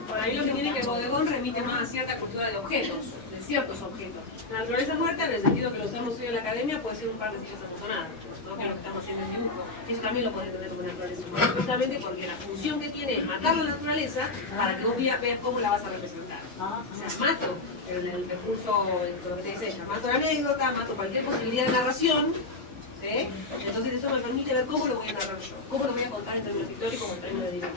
Por ahí lo que tiene que el bodegón remite más a cierta cultura de objetos, de ciertos objetos. La naturaleza muerta, en el sentido que lo usamos hoy en la academia, puede ser un par de sillas amontonadas, nosotros que es lo que estamos haciendo en dibujo. Eso también lo podés entender como naturaleza muerta, justamente porque la función que tiene es matar la naturaleza para que vos veas cómo la vas a representar. O sea, mato el recurso, lo que te dice ella, mato la anécdota, mato cualquier posibilidad de narración. ¿Sí? Entonces eso me permite ver cómo lo voy a narrar yo, cómo lo voy a contar en términos históricos o en términos de dibujo.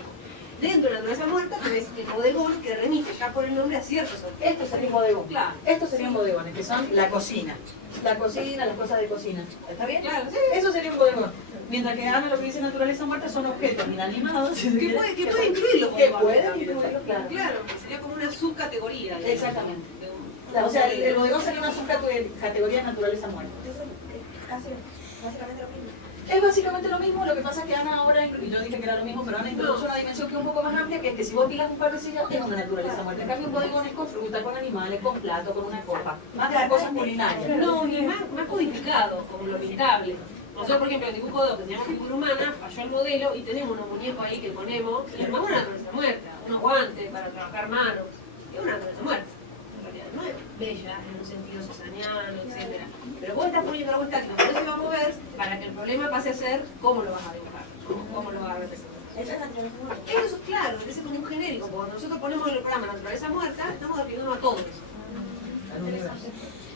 Dentro de la naturaleza muerta tenés el bodegón que remite ya por el nombre a ciertos objetos. Esto sería un bodegón. Claro. Estos serían bodegones, que son la cocina. La cocina, las cosas de cocina. ¿Está bien? Claro, sí. Eso sería un bodegón. Mientras que Ana lo que dice naturaleza muerta son objetos inanimados. Que puede incluirlo. Que pueden incluirlo, claro. Claro, sería como una subcategoría. digamos, Exactamente. de un- O sea, el bodegón sería una subcategoría de naturaleza muerta. Eso es casi básicamente lo mismo. Es básicamente lo mismo, lo que pasa es que Ana ahora, y yo dije que era lo mismo, pero Ana introduce una dimensión que es un poco más amplia, que es que si vos alquilas un par de sillas, es una naturaleza muerta. En cambio, un bodegón es con fruta, con animales, con plato, con una copa. Más de las cosas culinarias. No, y más codificado, como lo pintable. Nosotros, por ejemplo, en el dibujo 2, que se llama figura humana, falló el modelo y tenemos unos muñecos ahí que ponemos, y es más una naturaleza muerta, unos guantes para trabajar manos, es una naturaleza muerta. En realidad no es bella en un sentido cesaniano, etc. Pero vos estás poniendo algo estático, entonces se va a mover para que el problema pase a ser cómo lo vas a dibujar, cómo lo vas a representar. Eso es naturaleza muerta. Eso, claro, es como un genérico, porque cuando nosotros ponemos en el programa naturaleza muerta, estamos definiendo a todos.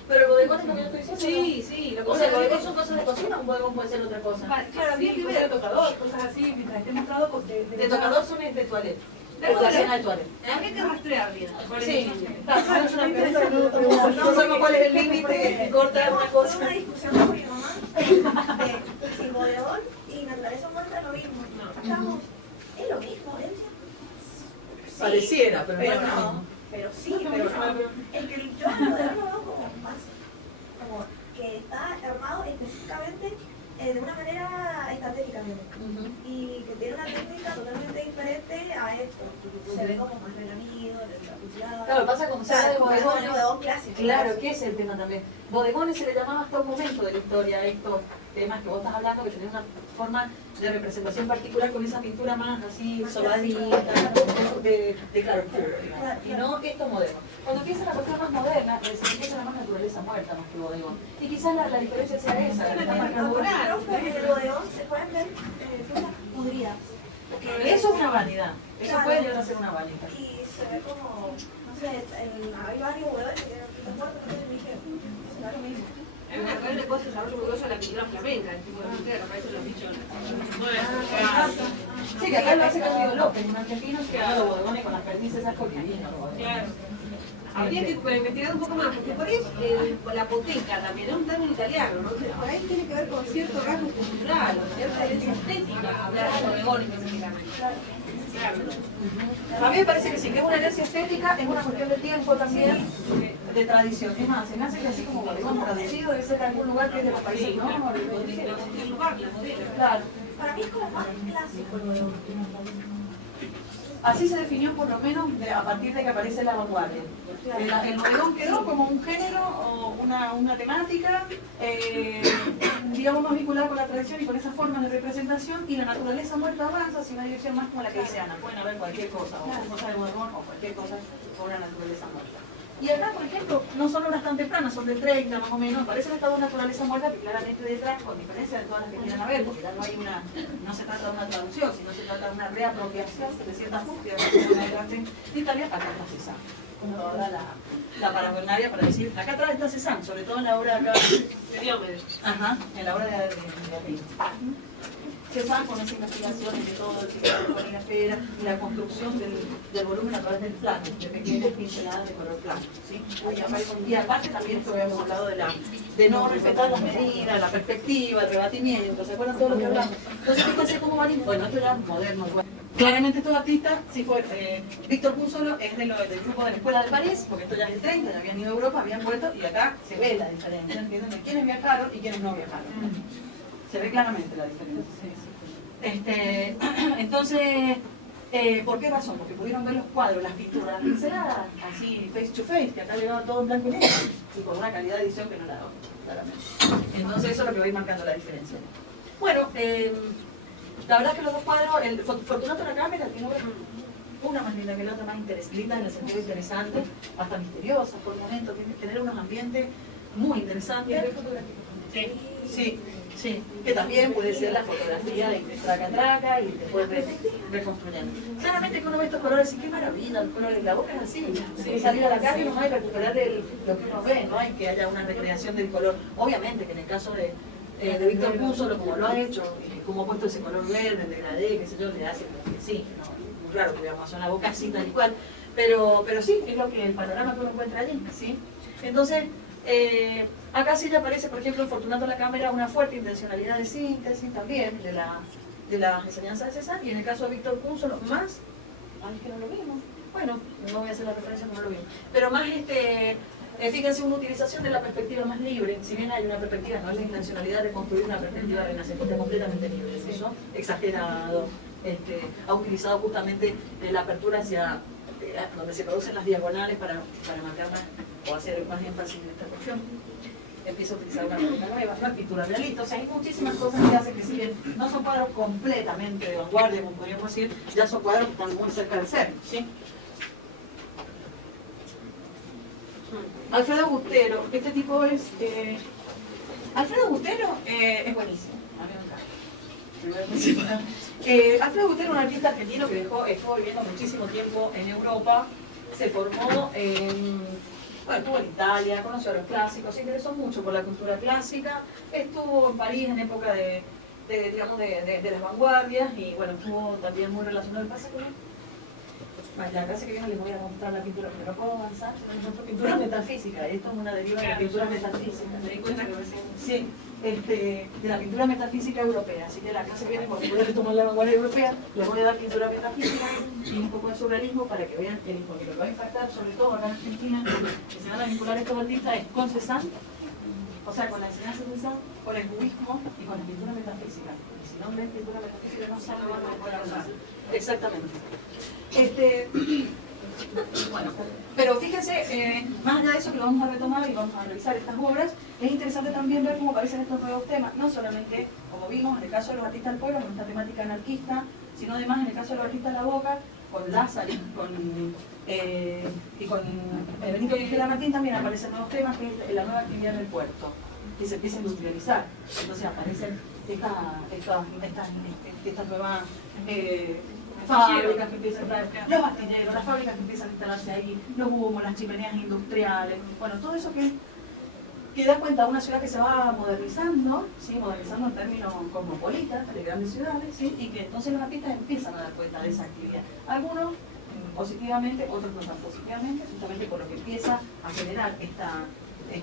Pero el bodegón es lo que yo estoy diciendo. Sí, sí, lo que O sea, el pasa es bodegón que- son cosas de cocina, un bodegón puede ser otra cosa. Claro, habría que ver. tocador, cosas así, mientras esté mostrado con De tocador son de toilet. Pero De la cena de toilet. habría que rastrear bien. cuál es el Sí, límite. claro, es una pregunta, no sabemos cuál es el límite que corta una Fue cosa. una discusión con mi mamá de si bodegón y naturaleza muerta es lo mismo. Estamos, es lo mismo, él sí. Pareciera, pero no pero es lo no. mismo. Pero sí, pero no. El que yo al bodegón lo veo como más, como que está armado específicamente de una manera estratégica, Ujú. y que tiene una técnica totalmente diferente a esto. Se ve como más relamido, de Claro, pasa con o sala sea, de como es un bodegones. bodegón clásico. Claro, que es el tema también. Bodegones se le llamaba hasta un momento de la historia a estos temas que vos estás hablando, que tienen una forma de representación particular con esa pintura más así, sobadita, de claroscuro, digamos. Y no esto moderno. Cuando empieza la cuestión más moderna, se empieza la más naturaleza muerta más que bodegón. Y quizás la diferencia sea esa, la que está marcando Claro, porque en el bodegón se pueden ver frutas podridas. Eso es una vanidad. Eso puede llegar a ser una vanidad. Y se ve como, no sé, hay varios bodegones que tienen frutas muertas, entonces dije, se ve lo mismo. Hay una cosa de desarrollo muy grosso en la pintura flamenca, el tipo de pintura que aparecen los bichos. Sí, que acá lo hace Candido López, un argentino que haga los bodegones con las perdices esas cotidianas. Claro. Habría que investigar un poco más, porque por ahí la poteca también es un término italiano, ¿no? Entonces, por ahí tiene que ver con cierto rasgo cultural, o cierta herencia estética, hablar de bodegón específicamente. Claro. A mí me parece que sí, que es una herencia estética, es una cuestión de tiempo también, de tradición. Es más, se me hace que así como bodegón traducido debe ser de algún lugar que es de los países nórdicos. El lugar, la modelo. Claro. Para mí es como más clásico el bodegón. Así se definió por lo menos a partir de que aparece la vanguardia. El bodegón quedó como un género o una temática, digamos, más vinculada con la tradición y con esas formas de representación, y la naturaleza muerta avanza hacia una dirección más como la que dice Ana. Pueden haber cualquier cosa, o cosa de bodegón o cualquier cosa con una naturaleza muerta. Y acá, por ejemplo, no son obras tan tempranas, son de 30 más o menos, aparecen estas dos naturaleza muerta que claramente detrás, con diferencia de todas las que quieran haber, porque ya no hay no se trata de una traducción, sino se trata de una reapropiación de ciertas búsquedas de Italia, acá está Cézanne. Toda la parafernalia para decir, acá atrás está Cézanne, sobre todo en la obra de acá, ajá, en la obra de arriba. Cézanne con esa investigación de todo el ciclo de fotografiera y la construcción del volumen a través del plano, de pequeñas pinceladas de color plano. ¿Sí? Y aparte también esto habíamos hablado de no respetar las medidas, la perspectiva, el rebatimiento, ¿se acuerdan todo lo que hablamos? Entonces, fíjense cómo van, bueno, esto ya es moderno igual. Claramente estos artistas, sí fue, Víctor Punzolo es del grupo de la Escuela de París, porque esto ya es el 30, ya habían ido a Europa, habían vuelto, y acá se ve la diferencia, ¿entienden? Quiénes viajaron y quiénes no viajaron. Se ve claramente la diferencia. Entonces, ¿por qué razón? Porque pudieron ver los cuadros, las pinturas, las pinceladas, así face to face, que acá llegaba todo en blanco y negro, y con una calidad de edición que no era otra, claramente. Entonces eso es lo que va a ir marcando la diferencia. Bueno, la verdad es que los dos cuadros, el Fortunato de la Cámara, tiene obra una más linda que la otra, más linda en el sentido interesante, hasta misteriosa por momentos, tiene que tener unos ambientes muy interesantes. Sí, sí, que también puede ser la fotografía de traca y después reconstruyendo. Claramente que uno ve estos colores y qué maravilla, los colores, la boca es así, salir a la calle no hay que recuperar lo que uno ve, no hay que haya una recreación del color. Obviamente que en el caso de Víctor Cúsolo, como lo ha hecho, como ha puesto ese color verde, el degradé, qué sé yo, le hace como que sí, no, muy raro que veamos una boca así tal y cual, pero sí, es lo que el panorama que uno encuentra allí, ¿sí? Entonces, acá sí le aparece, por ejemplo, en Fortunato la Cámara, una fuerte intencionalidad de síntesis también de la enseñanza de César, y en el caso de Víctor Cúsolo, más, ay, que no lo vimos, bueno, no voy a hacer la referencia, no lo vimos, pero más fíjense, una utilización de la perspectiva más libre, si bien hay una perspectiva, no es la intencionalidad de construir una perspectiva renacentista completamente libre, eso exagerado, ha utilizado justamente la apertura hacia donde se producen las diagonales para marcar más o hacer más énfasis en esta cuestión. Empieza a utilizar una técnica nueva, la pintura realista, o sea, hay muchísimas cosas que hacen que si bien no son cuadros completamente de vanguardia, como podríamos decir, ya son cuadros que están muy cerca del ser, ¿sí? Alfredo Bustero, este tipo es... Alfredo Bustero es buenísimo, a mí me encanta. Alfredo Bustero es un artista argentino que estuvo viviendo muchísimo tiempo en Europa, se formó estuvo en Italia, conoció a los clásicos, se interesó mucho por la cultura clásica, estuvo en París en época de las vanguardias y bueno, estuvo también muy relacionado al pasado. La clase que viene les voy a mostrar la pintura, pero no puedo avanzar, no encuentro pintura metafísica, esto es una deriva de la pintura metafísica. Me di cuenta que recién. Sí, de la pintura metafísica europea, así que la clase que viene, cuando voy a retomar la vanguardia europea, les voy a dar pintura metafísica y un poco de surrealismo para que vean que lo que va a impactar, sobre todo acá en Argentina, que se van a vincular estos artistas es con Cézanne, o sea, con la enseñanza de Cézanne, con el cubismo y con la pintura metafísica. Y si no ven pintura metafísica no saben cómo lo pueden usar. Exactamente. Bueno, pero fíjense, más allá de eso que lo vamos a retomar y vamos a revisar estas obras, es interesante también ver cómo aparecen estos nuevos temas, no solamente, como vimos, en el caso de los artistas del pueblo, con esta temática anarquista, sino además en el caso de los artistas de la Boca, con Lázaro y con Benito Vigela Martín también aparecen nuevos temas, que es la nueva actividad del puerto, que se empieza a industrializar. Entonces aparecen estas nuevas fábricas que empiezan a traer, los astilleros, las fábricas que empiezan a instalarse ahí, los humos, las chimeneas industriales, bueno, todo eso que da cuenta de una ciudad que se va modernizando, ¿sí? Modernizando en términos cosmopolitas, de grandes ciudades, ¿sí? Y que entonces los artistas empiezan a dar cuenta de esa actividad. Algunos positivamente, otros no tan positivamente, justamente por lo que empieza a generar este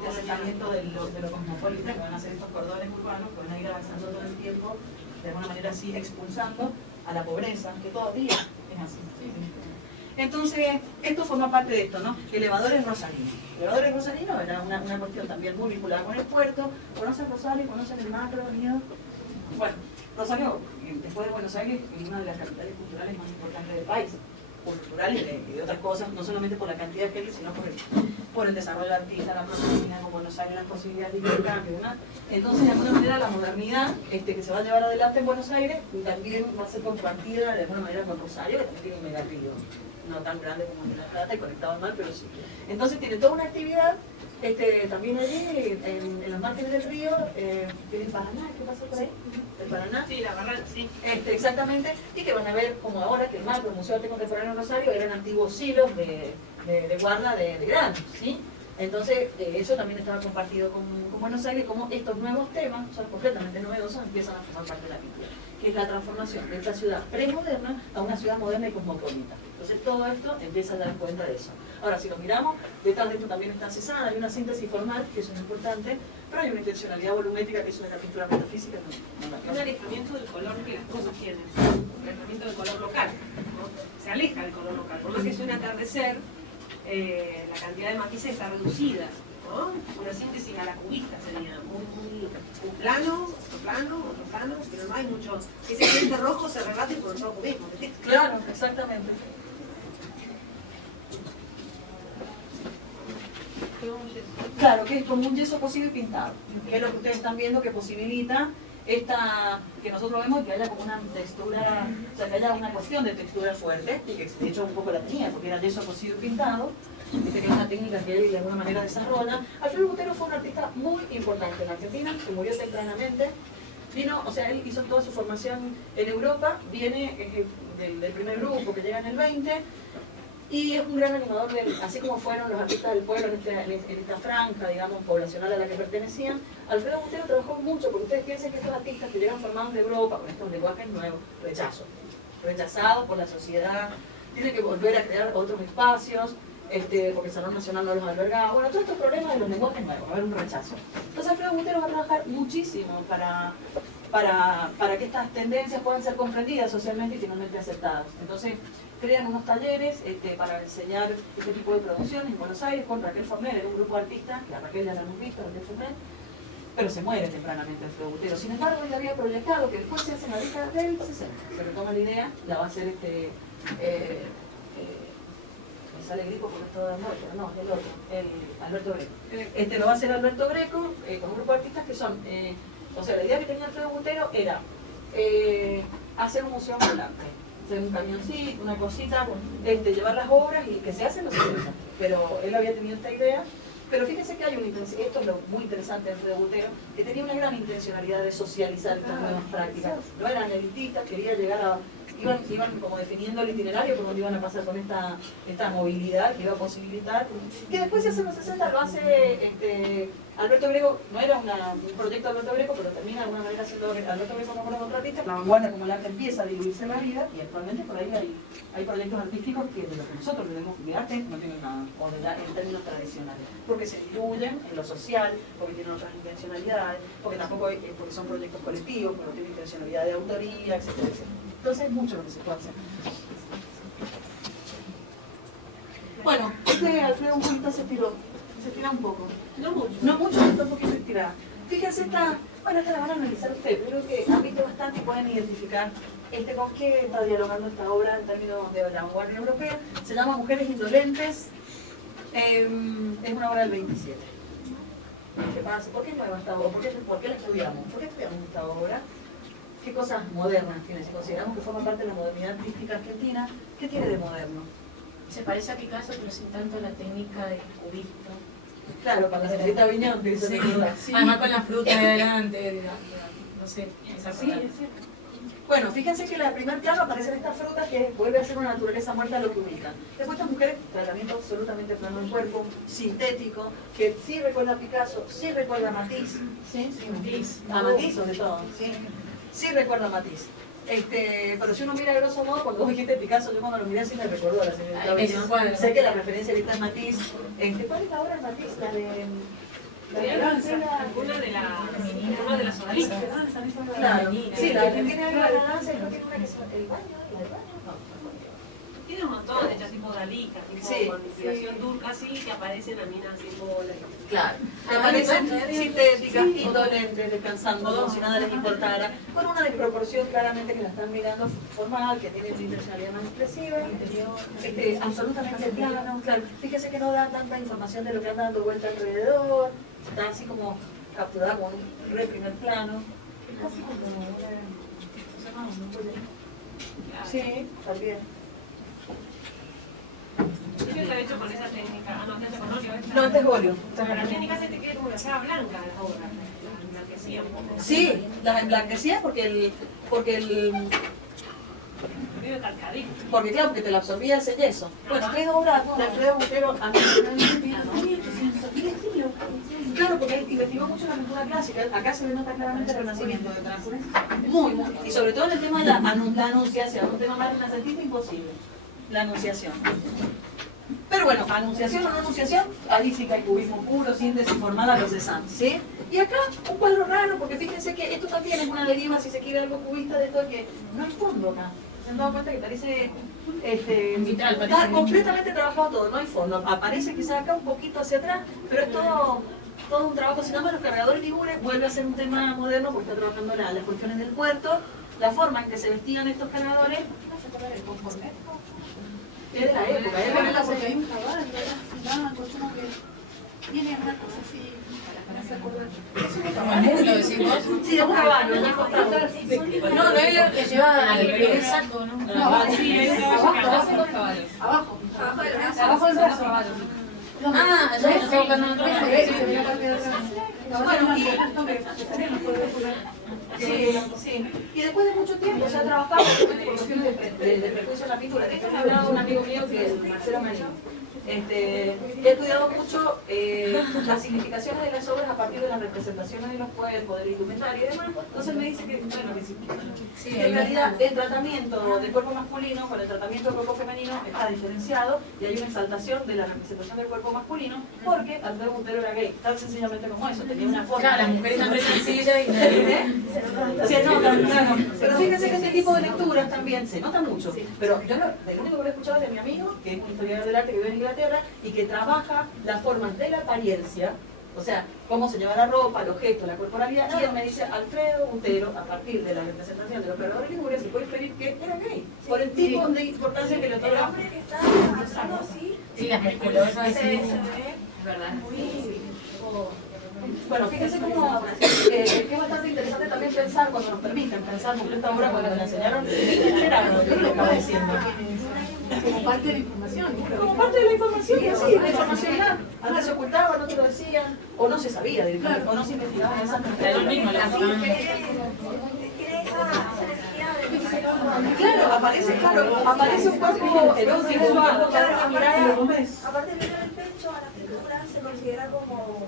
asentamiento de lo cosmopolita, que van a ser estos cordones urbanos, que van a ir avanzando todo el tiempo, de alguna manera así expulsando a la pobreza, que todavía es así. Entonces, esto forma parte de esto, ¿no? Elevadores rosarinos. Elevadores rosarinos era una cuestión también muy vinculada con el puerto. ¿Conocen Rosario? ¿Conocen el macro? Bueno, Rosario, después de Buenos Aires, es una de las capitales culturales más importantes del país. Cultural y de otras cosas, no solamente por la cantidad de gente, sino por el desarrollo artístico, la proximidad con Buenos Aires, las posibilidades de intercambio, ¿no? Entonces, de alguna manera, la modernidad que se va a llevar adelante en Buenos Aires también va a ser compartida de alguna manera con Rosario, que también tiene un megarío, no tan grande como el de La Plata y conectado al mar, pero sí. Entonces, tiene toda una actividad también allí, en los márgenes del río, que es el Paraná, ¿qué pasó por ahí? El Paraná. Sí, la verdad, sí. Exactamente, y que van a ver como ahora que el MACRO, el Museo de Arte Contemporáneo Rosario, eran antiguos silos de guarda de granos, ¿sí? Entonces, eso también estaba compartido con Buenos Aires, como estos nuevos temas, son completamente novedosos, empiezan a formar parte de la pintura, que es la transformación de esta ciudad premoderna a una ciudad moderna y cosmopolita. Entonces, todo esto empieza a dar cuenta de eso. Ahora, si lo miramos, detrás de esto también está Cézanne, hay una síntesis formal, que eso es importante, pero hay una intencionalidad volumétrica, que eso es la pintura metafísica. Un alejamiento del color que las cosas tienen, un alejamiento del color local, ¿no? Se aleja del color local, por más que sea un atardecer, la cantidad de matices está reducida, ¿no? Una síntesis a la cubista sería un plano, otro plano, pero no hay mucho. Ese cliente rojo se rebate por el rojo mismo. Claro, exactamente. Claro, que es como un yeso cosido y pintado, que es lo que ustedes están viendo que posibilita esta que nosotros vemos que haya como una textura, o sea, que haya una cuestión de textura fuerte, y que de hecho un poco la tenía, porque era yeso cocido y pintado, que es una técnica que él de alguna manera desarrolla. Alfredo Butero fue un artista muy importante en Argentina, que murió tempranamente. Vino, o sea, él hizo toda su formación en Europa, viene del primer grupo que llega en el 20, y es un gran animador, así como fueron los artistas del pueblo en esta franja, digamos, poblacional a la que pertenecían. Alfredo Butero trabajó mucho, porque ustedes piensen que estos artistas que llegan formados de Europa, con estos lenguajes nuevos, rechazados por la sociedad, tienen que volver a crear otros espacios, porque el Salón Nacional no los albergaba. Bueno, todos estos problemas de los lenguajes nuevos, va a haber un rechazo. Entonces Alfredo Butero va a trabajar muchísimo para que estas tendencias puedan ser comprendidas socialmente y finalmente aceptadas. Entonces crean unos talleres para enseñar este tipo de producciones en Buenos Aires con Raquel Fornel, era un grupo de artistas, que a Raquel ya la hemos visto, Raquel Fornel, pero se muere tempranamente Alfredo Butero. Sin embargo, él había proyectado que después se hace en la década del 60, se retoma la idea, la va a hacer me sale Gripo porque es todo de muerte, no, el otro, Alberto Greco. Lo va a hacer Alberto Greco con un grupo de artistas que son, o sea, la idea que tenía Alfredo Butero era hacer un museo ambulante, hacer un camioncito, una cosita, llevar las obras y que se hacen los 70. Pero él había tenido esta idea. Pero fíjense que hay una intención, esto es lo muy interesante de Alfredo Butero, que tenía una gran intencionalidad de socializar estas nuevas prácticas. No eran elitistas, quería llegar a... Iban como definiendo el itinerario, como iban a pasar con esta movilidad que iba a posibilitar. Que después se hace en los 60, lo hace Alberto Greco, no era un proyecto de Alberto Greco, pero termina de alguna manera siendo Alberto Greco como contratista. La vanguardia como el arte empieza a diluirse en la vida, y actualmente por ahí hay proyectos artísticos que de lo que nosotros tenemos de arte no tienen nada, o en términos tradicionales, porque se diluyen en lo social, porque tienen otras intencionalidades, porque tampoco porque son proyectos colectivos, porque no tienen intencionalidad de autoría, etcétera, etcétera. Entonces es mucho lo que se puede hacer. Bueno, Alfredo un poquito se tira un poco. No mucho, está un poquito estirada. Fíjense esta la van a analizar ustedes, creo que han visto bastante y pueden identificar con qué está dialogando esta obra en términos de la vanguardia europea. Se llama Mujeres Indolentes, es una obra del 27. ¿Qué pasa? ¿Por qué es nueva esta obra? ¿Por qué la estudiamos? ¿Por qué estudiamos esta obra? ¿Qué cosas modernas tiene? Si consideramos que forma parte de la modernidad artística argentina, ¿qué tiene de moderno? Se parece a Picasso, pero sin tanto la técnica del cubismo. Claro, para la señorita Viñón, que sí, sí. Además con la fruta de adelante, no sé, esa cosa. Sí, bueno, fíjense que en el primer plano aparecen estas frutas que vuelve a ser una naturaleza muerta lo que ubican. Después estas mujeres, tratamiento absolutamente plano del cuerpo, sintético, que sí recuerda a Picasso, sí recuerda a Matisse, ¿sí? Matisse. A Matisse sobre todo, ¿sí? Sí recuerda a Matisse. Pero si uno mira de grosso modo, cuando vos dijiste Picasso, yo cuando lo miré sí me recuerdo a la señorita Viñón. Sé que la referencia ahorita es Matisse. ¿Cuál es la obra de Matisse? La de... Una de las odaliscas. Claro, sí, la que tiene algo de la danza y no tiene una que es el baño, la del baño, Tiene un montón de estas tipo odaliscas, tipo con inspiración turca, así, que aparecen a minas tipo... Claro, que aparecen sintéticas, indolentes, descansando, como si nada les importara, con una desproporción claramente que la están mirando formal, que tiene una intencionalidad más expresiva, absolutamente plano, claro. Fíjese que no da tanta información de lo que anda dando vuelta alrededor, está así como capturada con un primer plano. Es casi como sí, también. ¿Qué está hecho con esa técnica? No, este es óleo. No, este es óleo. Pero la técnica se te queda como la saga blanca de la obra. La emblanquecía un poco. Sí, las emblanquecía porque claro, porque te la absorbía ese yeso. Bueno, tres obras de Alfredo Butero a claro, porque investigó mucho la pintura clásica. Acá se le nota claramente el renacimiento de Transcurrence. Muy. Y sobre todo en el tema de la anunciación, un tema más renacentista imposible. La anunciación. Pero bueno, anunciación o no anunciación, ahí sí que hay cubismo puro, síntesis formada, los de Sanz, ¿sí? Y acá un cuadro raro, porque fíjense que esto también es una deriva, si se quiere, algo cubista de todo, que no hay fondo acá. ¿Se han dado cuenta que parece está completamente trabajado todo, no hay fondo? Aparece quizás acá un poquito hacia atrás, pero es todo un trabajo. Si no, los cargadores Ligures vuelve a ser un tema moderno, porque está trabajando las cuestiones del puerto, la forma en que se vestían estos cargadores. ¿No se acuerdan del conforme? Es de la época, porque hay un cabal, blanco, como que tiene una cosa así, para se acordar. ¿Lo decís vos? Sí, de un caballo, en el costado. No, no es lo que lleva el saco, ¿no? Abajo del brazo. Abajo del brazo. Ah, ya está buscando en otro lado. Bueno, sí. Y después de mucho tiempo, o sea, trabajaba por cuestiones de prejuicio en la pintura. De hecho, me ha hablado un amigo mío que es Marcelo Merino. He estudiado mucho las significaciones de las obras a partir de las representaciones de los cuerpos, del indumentario y demás. Entonces me dice que, bueno, que en realidad el tratamiento del cuerpo masculino con el tratamiento del cuerpo femenino está diferenciado y hay una exaltación de la representación del cuerpo masculino porque Alfredo Montero era gay, tan sencillamente como eso, tenía una forma. Claro, las mujeres son re sencillas y nadie. Se nota, claro. Pero fíjense que este tipo de lecturas también se nota mucho. Pero yo el único que lo he escuchado es de mi amigo, que es un historiador del arte que vive en Inglaterra y que trabaja las formas de la apariencia, o sea, cómo se lleva la ropa, los gestos, la corporalidad, y él me dice, Alfredo Montero, a partir de la representación de los operadores de figuras, se puede inferir que era gay, por el tipo de importancia que le El otorga. hombre que está avanzando así, Sí, las musculosas se así. ve ¿Verdad? muy... Bueno, fíjense cómo es bastante interesante también pensar, cuando nos permiten pensar, porque esta obra cuando me la enseñaron, era lo que yo le estaba diciendo. Como parte de la información. Como parte de la información, sí, la información era. Antes se ocultaba, no te lo decían, o no se sabía directamente, o no se investigaba en esas Era lo mismo, la Tiene esa energía de... Claro, aparece un cuerpo erótico, un cuerpo que da una mirada. Aparte de ver el pecho, a la figura se considera como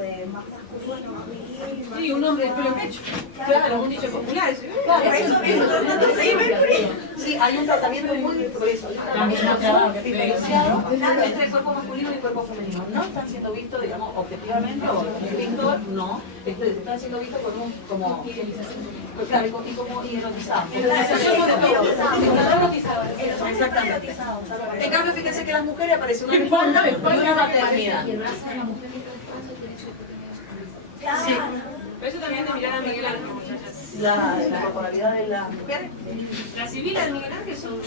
de más masculino, más viril, más... Sí, un hombre de pelo pecho. Claro, un dicho popular. Claro, sí, hay un tratamiento muy diferenciado entre el cuerpo masculino y el cuerpo femenino. No están siendo vistos, digamos, objetivamente, o visto, no, están siendo vistos como y como hierotizados. Exactamente. En cambio, fíjense que las mujeres aparecen una espalda y una maternidad. Sí. Pero eso también de mirar a Miguel Ángel, muchachas. La corporalidad de las mujeres. Las civiles de Miguel Ángel son...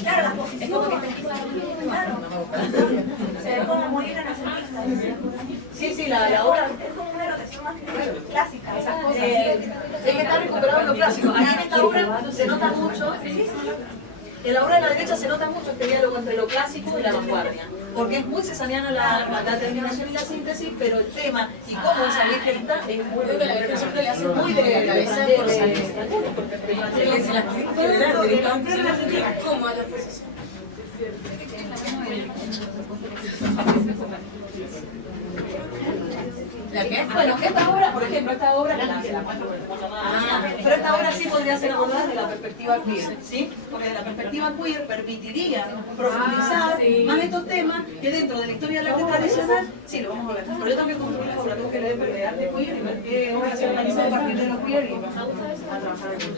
Claro, las posiciones, claro. Se ve como muy renacentista. Sí, la obra. Es como una rotación más clásica, esas cosas. Es que está recuperado lo clásico. Ahí en esta obra se nota mucho. En la obra de la derecha se nota mucho este diálogo entre lo clásico y la vanguardia, porque es muy cesariana la terminación y la síntesis, pero el tema y cómo esa virgen está es muy Creo que la Virgen siempre le hace muy de la cabeza por salir. de Se las tiene que quebrar directamente. ¿Cómo a la posición? ¿La qué? Bueno, esta obra, por ejemplo, esta obra se la muestro porque es llamada, pero esta obra sí podría ser abordada desde la perspectiva queer, ¿sí? Porque desde la perspectiva queer permitiría profundizar más estos temas que dentro de la historia del arte tradicional, sí, lo vamos a ver. Pero yo también construí la obra, tuve que leer de arte queer y ver qué obra se organizó a partir de los queer y vamos a trabajar en eso.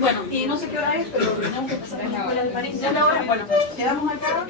Bueno, y no sé qué hora es, pero tenemos que pasar a la escuela de París. Ya es la hora, bueno, llegamos acá.